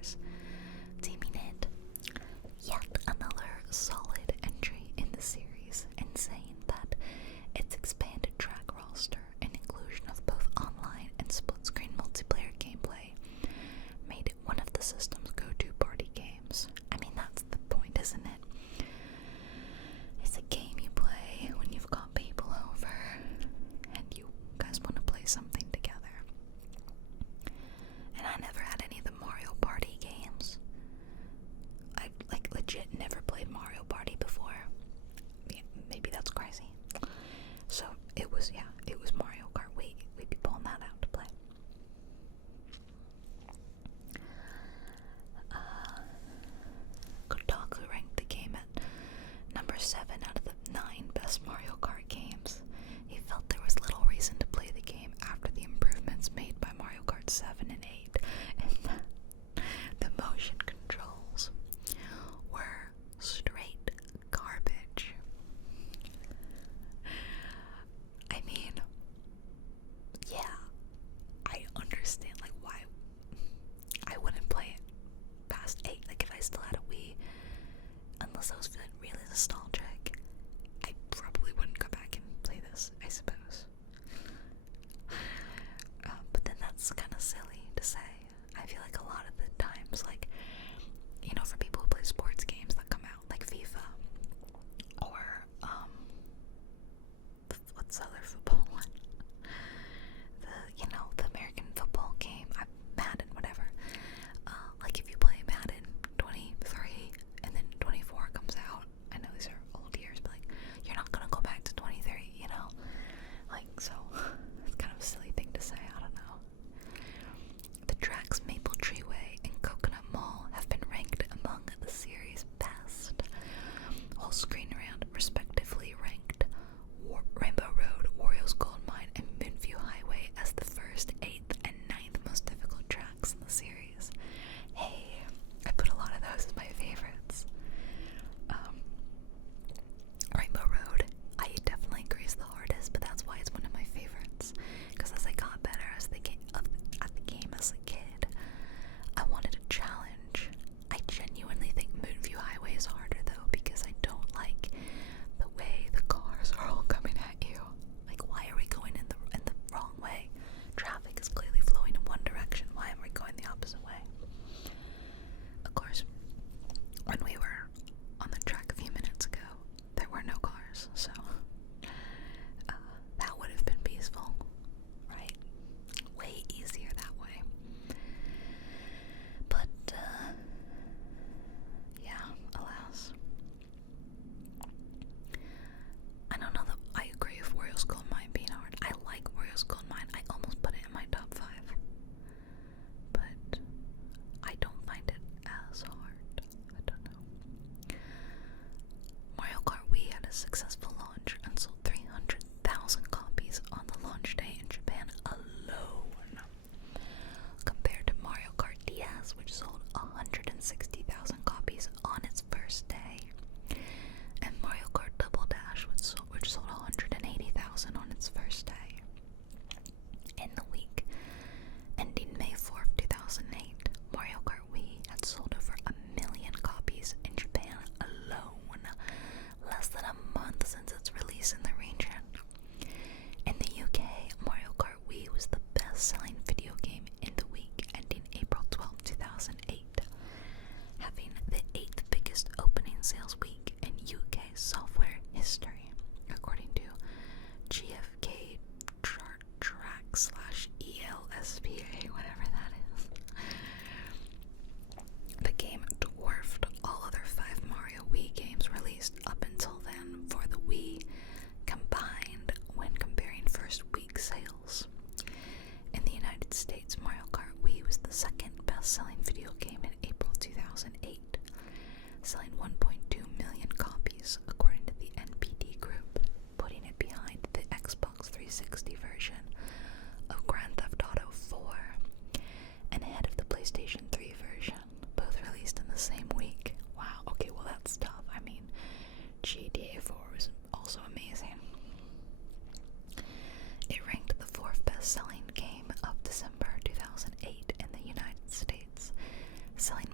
Whispers, deeming it yet another solid entry in the series, and saying that its expanded track roster and inclusion of both online and split-screen multiplayer gameplay made it one of the system's go-to party games. I mean, that's the point, isn't it? It's a game you play when you've got people over and you guys want to play something together. And I never had any of the Mario Party games. I legit never played Mario Party before. Yeah, maybe that's crazy. So it was Mario Kart Wii. We'd be pulling that out to play. Kotaku ranked the game at number 7 out of the 9 best Mario Kart games. He felt there was little reason to play the game after the improvements made by Mario Kart 7 and 8, and the motion controls were straight garbage. I mean, yeah, I understand why I wouldn't play it past 8. If I still had a Wii, unless I was feeling really nostalgic, I probably wouldn't go back and play this, I suppose. But then that's kind of silly to say. I feel like a lot of the times, for people who play sports games that come out, like FIFA, or, what's the other football one? The American football game, Madden, whatever. If you play Madden 23 and then 24 comes out, I know these are old years, but you're not gonna go back to 23, so it's kind of a silly thing to say, I don't know. The tracks Maple Treeway and Coconut Mall have been ranked among the series' best, while Screen Around respectively ranked Rainbow Road, Wario's Gold Mine, and Moonview Highway as the first, 8th, and 9th most difficult tracks in the series. Hey, I put a lot of those as my favorites. Rainbow Road, I definitely agree is the hardest, but that's why it's one of my favorites. Because as I got better at the game as a kid, I wanted a challenge. I genuinely think Moonview Highway is harder though, because I don't like the way the cars are all coming at you. Why are we going in the wrong way? Traffic is clearly flowing in one direction. Why am I going the opposite way? Of course, when we were on the track a few minutes ago, there were no cars, so that would have been peaceful, right? Way easier that way. But, yeah, alas. I don't know that I agree with Wario's Gold Mine being hard. I like Wario's Gold Mine. I almost put it in my top 5. But I don't find it as hard. I don't know. Mario Kart Wii had a successful launch and sold 300,000 copies on the launch day in Japan alone, compared to Mario Kart DS, which sold 160,000 copies on its first day, and Mario Kart Double Dash, which sold 180,000 on its first day. In the week ending May 4th, 2008, Mario Kart Wii had sold over 1 million copies in Japan alone, less than a month since its release in the region. In the UK, Mario Kart Wii was the best-selling video game in the week ending April 12, 2008, having the 8th biggest opening sales week in UK software history, according to GFK track/ELSPA, whatever that is. The game dwarfed all other 5 Mario Wii games released up until then for the Wii combined when comparing first week sales. In the United States, Mario Kart Wii was the second best-selling video game in April 2008, selling 1.2 million copies according to the NPD Group, putting it behind the Xbox 360 version of Grand Theft Auto 4 and ahead of the PlayStation 3 version, both released in the same week. Wow, okay, well that's tough. I mean, GTA 4 was also amazing. It ranked the 4th best-selling game of December 2008 in the United States, selling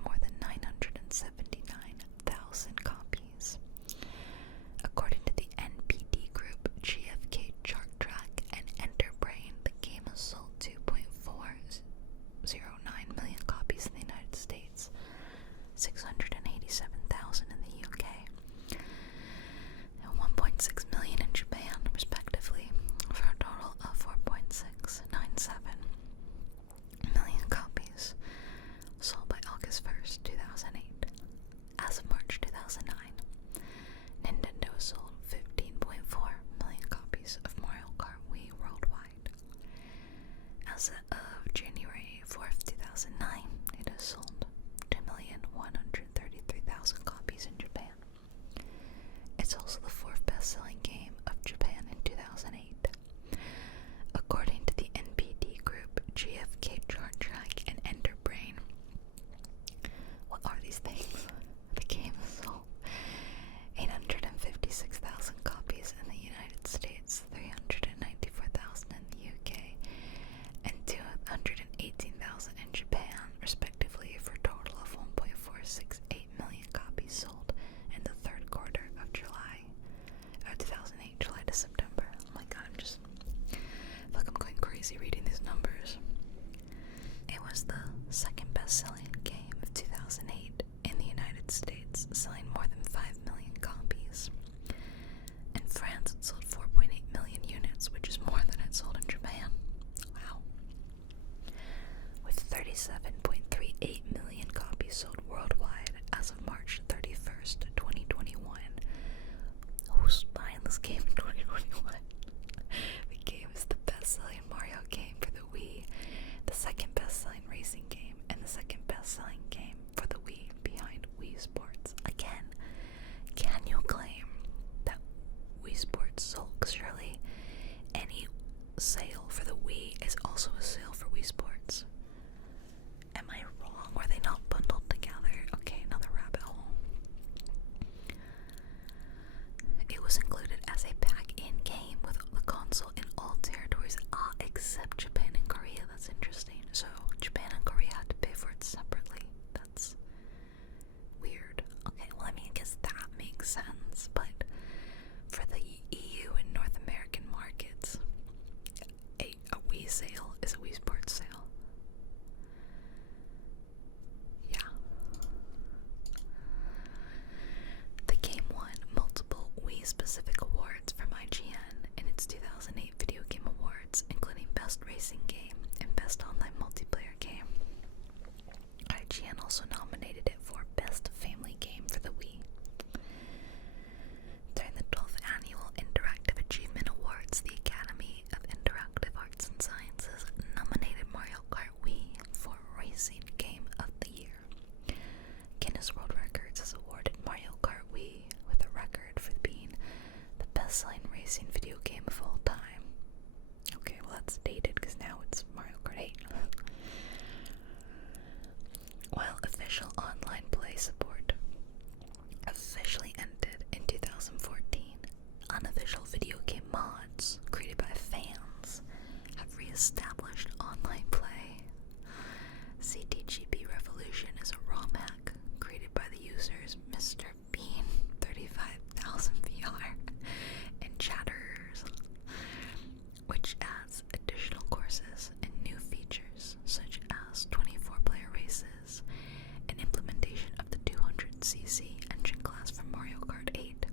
100cc engine class from Mario Kart 8,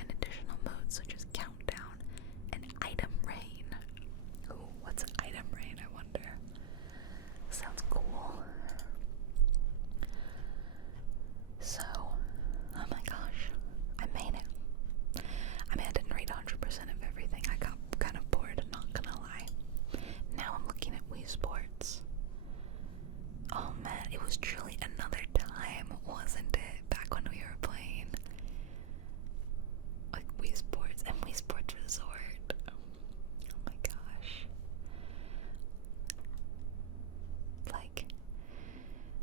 and additional modes such as Countdown and Item Rain. Ooh, what's Item Rain, I wonder? Sounds cool. So, oh my gosh, I made it. I mean, I didn't read 100% of everything. I got kind of bored, not gonna lie. Now I'm looking at Wii Sports. Oh man, it was truly another time, wasn't it? Back when we were playing like Wii Sports and Wii Sports Resort. Oh my gosh. Like,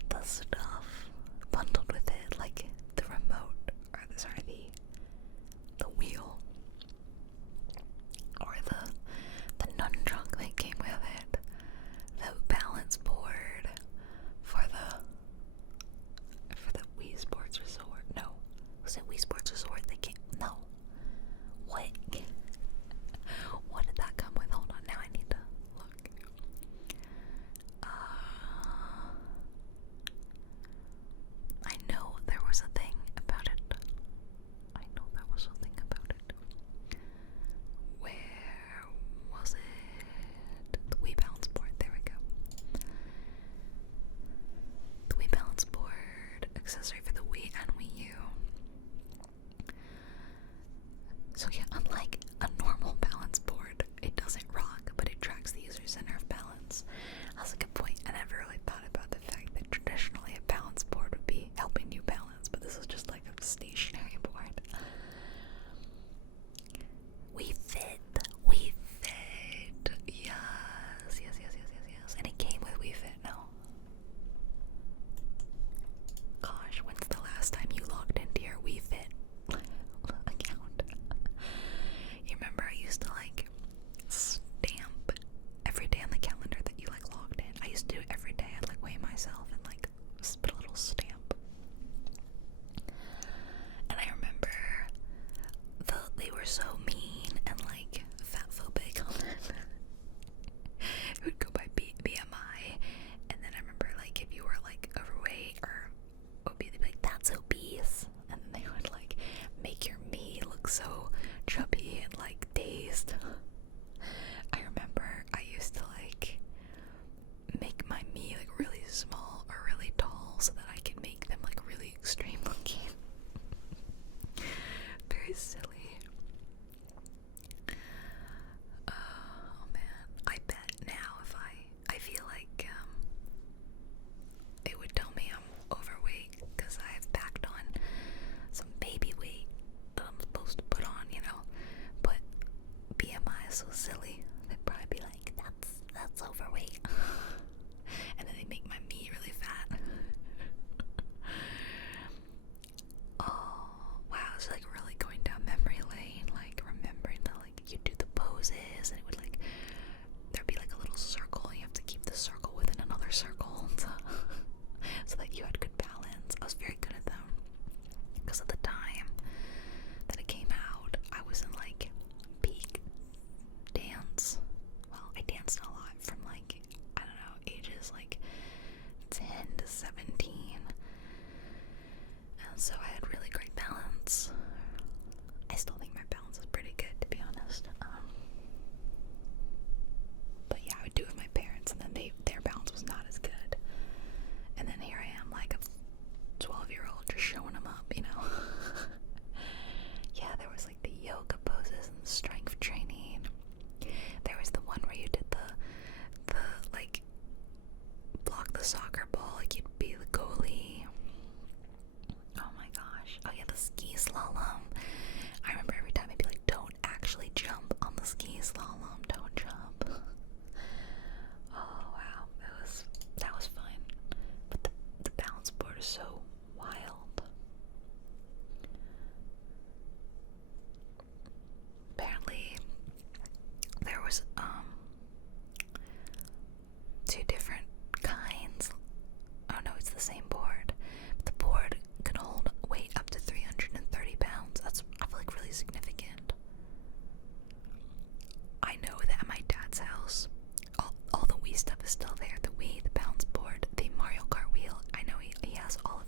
the stuff bundled with it, like the remote, or the wheel, or the nunchuck that came with it, the balance board for the Wii Sports Resort. No, was it Wii Sports Resort that came? No. What? What did that come with? Hold on, now I need to look. I know there was a thing about it. Where was it? The Wii Balance Board. There we go. The Wii Balance Board, accessory for the Wii and Wii U. So yeah, unlike a normal balance board, it doesn't rock, but it tracks the user's center of balance. That's a good point. I never really thought about the fact that traditionally a balance board would be helping you balance, but this is just like a stationary board. We Fit. Yes. And it came with We Fit, no? Gosh, when's the last time you logged into your We Fit account? You remember I used to like stamp every day on the calendar that you like logged in. I used to do it every day. I'd like weigh myself and like put a little stamp. And I remember they were so mean and like fatphobic on it. It would go by BMI, and then I remember like if you were like overweight or obese, they'd be like, that's obese, and then they would like make your me look so chubby and like dazed. I remember I used to like make my me like really small or really tall so that I could make them like really extreme looking. Very silly. Oh man, I bet now if I feel like it would tell me I'm overweight because I've packed on some baby weight that I'm supposed to put on, you know. But BMI is so silly. They'd probably be like, that's overweight. And then they make my me really fat. Oh wow, it's like really going down memory lane, like remembering to like you do the poses, and it would like there'd be like a little circle, and you have to keep the circle within another circle, so that you had good balance. I was very good at them because at the time that it came out, I was in like peak dance. Well, I danced a lot from like, I don't know, ages like 10 to 17. And so I had really great balance. I still think my balance is pretty good, to be honest. But yeah, I would do it with my parents, and then their balance was not as good. And then here I am, like a 12-year-old, just showing them up, you know. Yeah, there was like the yoga poses and strength training. There was the one where you did the like block the soccer ball, like you'd be the goalie. Oh my gosh. Oh yeah, the ski slalom. I remember every time I'd be like, don't actually jump on the ski slalom, don't jump. Oh wow, that was fun. But the balance board is so wild. Apparently there was two different kinds. Oh no, it's the same board. But the board can hold weight up to 330 pounds. That's, I feel like, really significant. I know that at my dad's house, all the Wii stuff is still there. The Wii, the balance board, the Mario Kart wheel. I know he has all of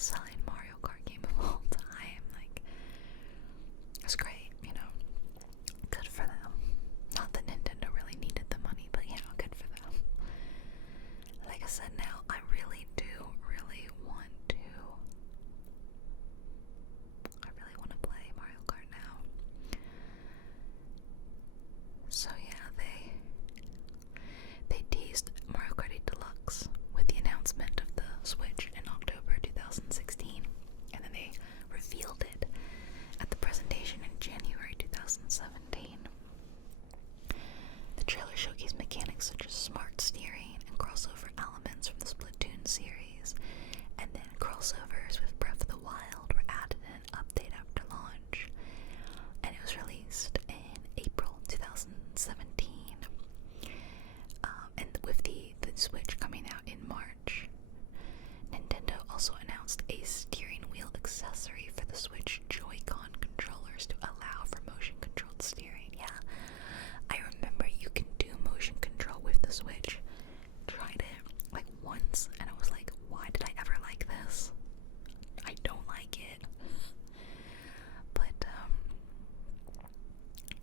selling Mario Kart game of all time. Like, it's great, you know. Good for them. Not that Nintendo really needed the money, but you know, good for them. Like I said, now I really do really want to play Mario Kart now. So yeah, they teased Mario Kart 8 Deluxe with the announcement of the Switch in October 2016, and then they revealed it at the presentation in January 2017. The trailer showcased mechanics such as smart steering and crossover elements from the Splatoon series, and then crossovers with Breath of the Wild were added in an update after launch, and it was released in April 2017, and with the Switch coming out in March. Nintendo also announced a steering wheel accessory for the Switch Joy-Con controllers to allow for motion-controlled steering. Yeah, I remember you can do motion control with the Switch. Tried it like once, and I was like, why did I ever like this? I don't like it. But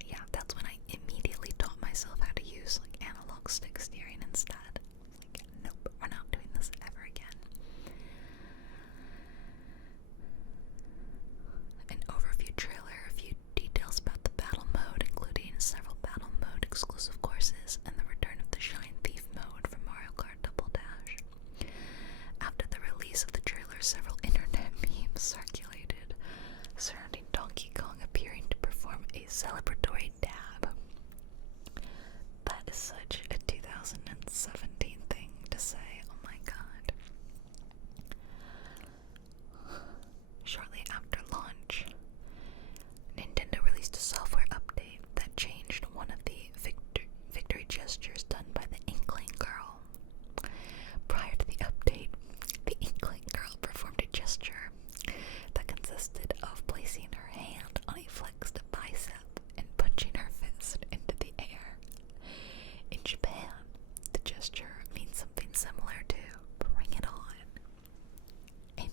yeah, that's when I immediately taught myself how to use like analog stick steering instead. Like, nope, we're not doing this ever again. An overview trailer, a few details about the battle mode, including several battle mode exclusive courses and the return of the Shine Thief mode from Mario Kart Double Dash. After the release of the trailer, several internet memes circulated surrounding Donkey Kong appearing to perform a celebratory dab. That is such a 2017 thing to say, oh my god. Shortly after launch, Nintendo released a software update that changed one of the victory gestures done by the Inkling Girl. Prior to the update, the Inkling Girl performed a gesture that consisted of placing her hand on a flexed bicep and punching her fist into the air. In Japan, the gesture means something similar to "bring it on." In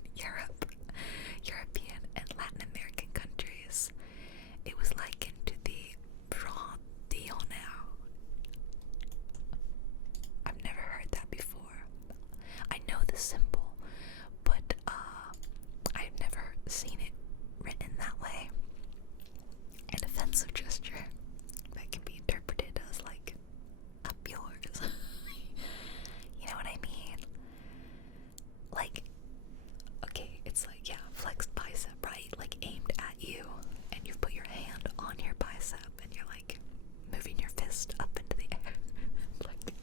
European and Latin American countries, it was likened to the "bra d'honneur." I've never heard that before. I know the symbol, but I've never seen it written that way. An offensive gesture that can be interpreted as like, up yours. You know what I mean? Like, okay, it's like, yeah, flexed bicep, right? Like aimed at you, and you've put your hand on your bicep, and you're like moving your fist up into the air. Like,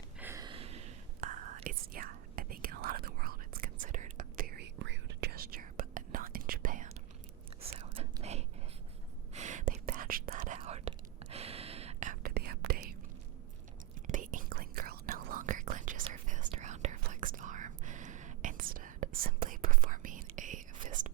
it's, yeah, I think in a lot of the world it's considered a very rude gesture, but not in Japan. So they patched that out after the update. The Inkling Girl no longer clenches her fist around her flexed arm, instead simply performing a fist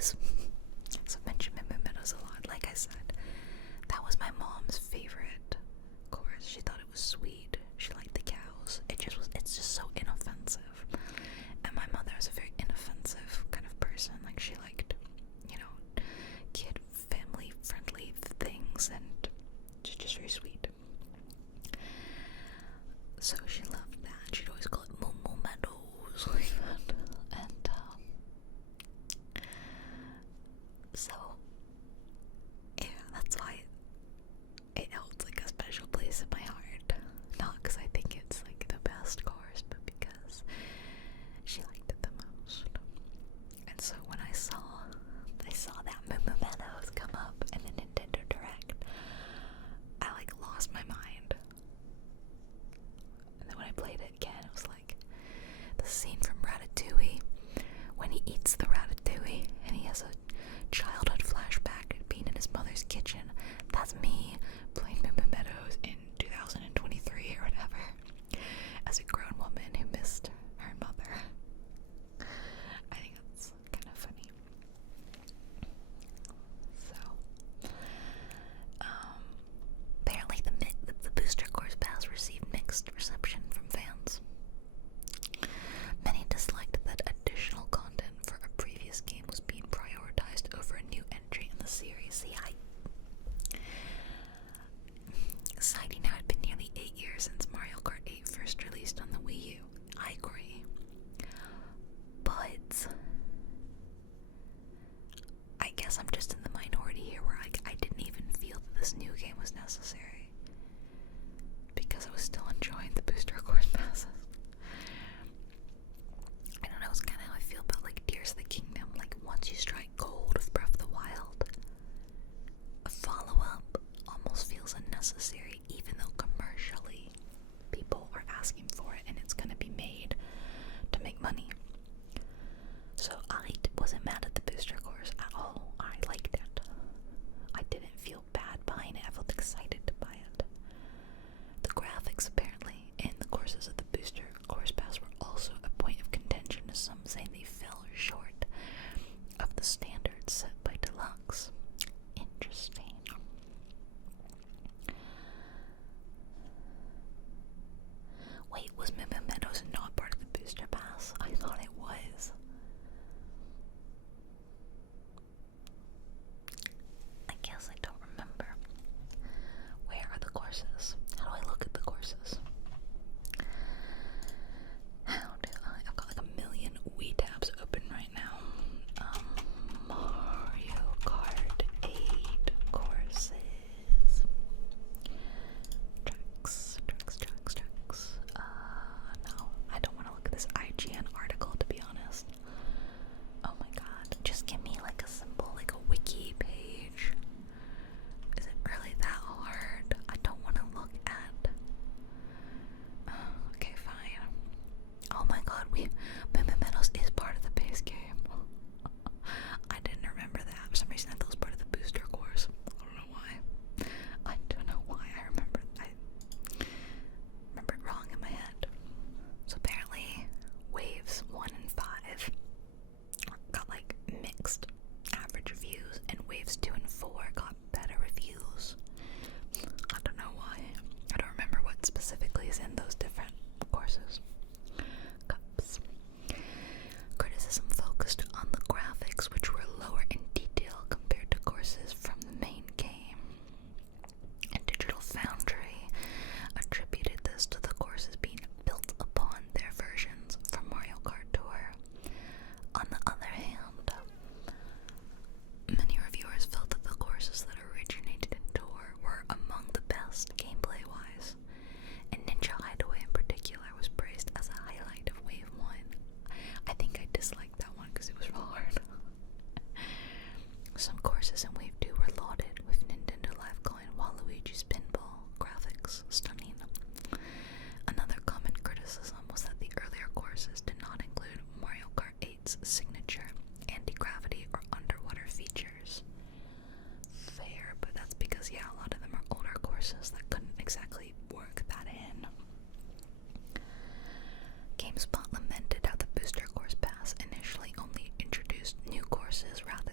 was, so I mentioned Moo Moo Meadows a lot. Like I said, that was my mom's favorite course. She thought it was sweet. She liked the cows. It's just so inoffensive. And my mother is a very inoffensive kind of person. Like, she liked, kid, family friendly things, and she's just very sweet. So she loved that. She'd always call it Moo Moo Meadows, like that. And, so, yeah, that's why it holds, like, a special place in my heart. Not because I think it's, like, the best course, but because she liked it the most. And so when I saw that Moo Moo Meadows come up in the Nintendo Direct, I, like, lost my mind. And then when I played it again, it was like the scene from Ratatouille, when he eats the ratatouille and he has a childhood flashback at being in his mother's kitchen. That's me playing Moo Moo Meadows in 2023 or whatever, as a grown woman who missed her mother. I think that's kind of funny. So, apparently the booster course pass received mixed reception from fans. Many disliked that additional content for a previous game was being prioritized over a new entry in the series. See, citing how it had been nearly 8 years since Mario Kart 8 first released on the Wii U. I agree. But I guess I'm just in the minority here, where I didn't even feel that this new game was necessary, because I was still enjoying the booster course passes. I don't know, it's kind of how I feel about, like, Tears of the Kingdom. Like, once you strike gold with Breath of the Wild, a follow-up almost feels unnecessary, even though commercially people are asking for it and it's going to be made to make money. So I wasn't mad at the booster course at all. I liked it. I didn't feel bad buying it. I felt excited to buy it. The graphics, apparently, in the courses of the booster course pass were also a point of contention, as some say they fell short of the standards set by Deluxe. Interesting. Wait, was Moo Moo Meadows not part of the booster pass? I thought it was. I guess I don't remember. Where are the courses? How do I look at the courses? I've got like a million Wii tabs open right now. Mario Kart 8 courses. Tracks. No, I don't want to look at this IGN article, to be honest. Oh my god, just give me like a simple, like a wiki page. Is it really that hard? I don't want to look at. Okay, fine. Oh my god, Moo Moo Meadows is part of the base game. I didn't remember that. For some reason I thought it was part of the booster course. I don't know why. I don't know why I remember it wrong in my head. So apparently Waves 1 and 5 got like mixed average reviews, and Waves 2 and 4 got better reviews. I don't know why. I don't remember what specifically is in those different courses. Cups. Criticism focused on the graphics, which were lower in detail compared to courses from the main game. And Digital Foundry attributed this to the courses being built upon their versions from Mario Kart Tour. On the other hand, many reviewers felt that the courses that originated in Tour were among the best gameplay-wise, and Ninja Hideaway in particular was praised as a highlight of Wave 1. I think I disliked that one because it was hard. Some courses in Wave 2 were lauded, with Nintendo Life calling Waluigi's pinball graphics stunning. Another common criticism was that the earlier courses did not include Mario Kart 8's signature anti-gravity or underwater features. Fair, but that's because, yeah, a lot of them are older courses that couldn't exactly work that in. GameSpot lamented how the booster course pass initially only introduced new courses rather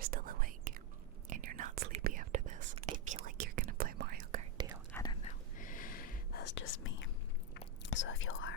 you're still awake and you're not sleepy after this, I feel like you're gonna play Mario Kart too. I don't know. That's just me. So if you are,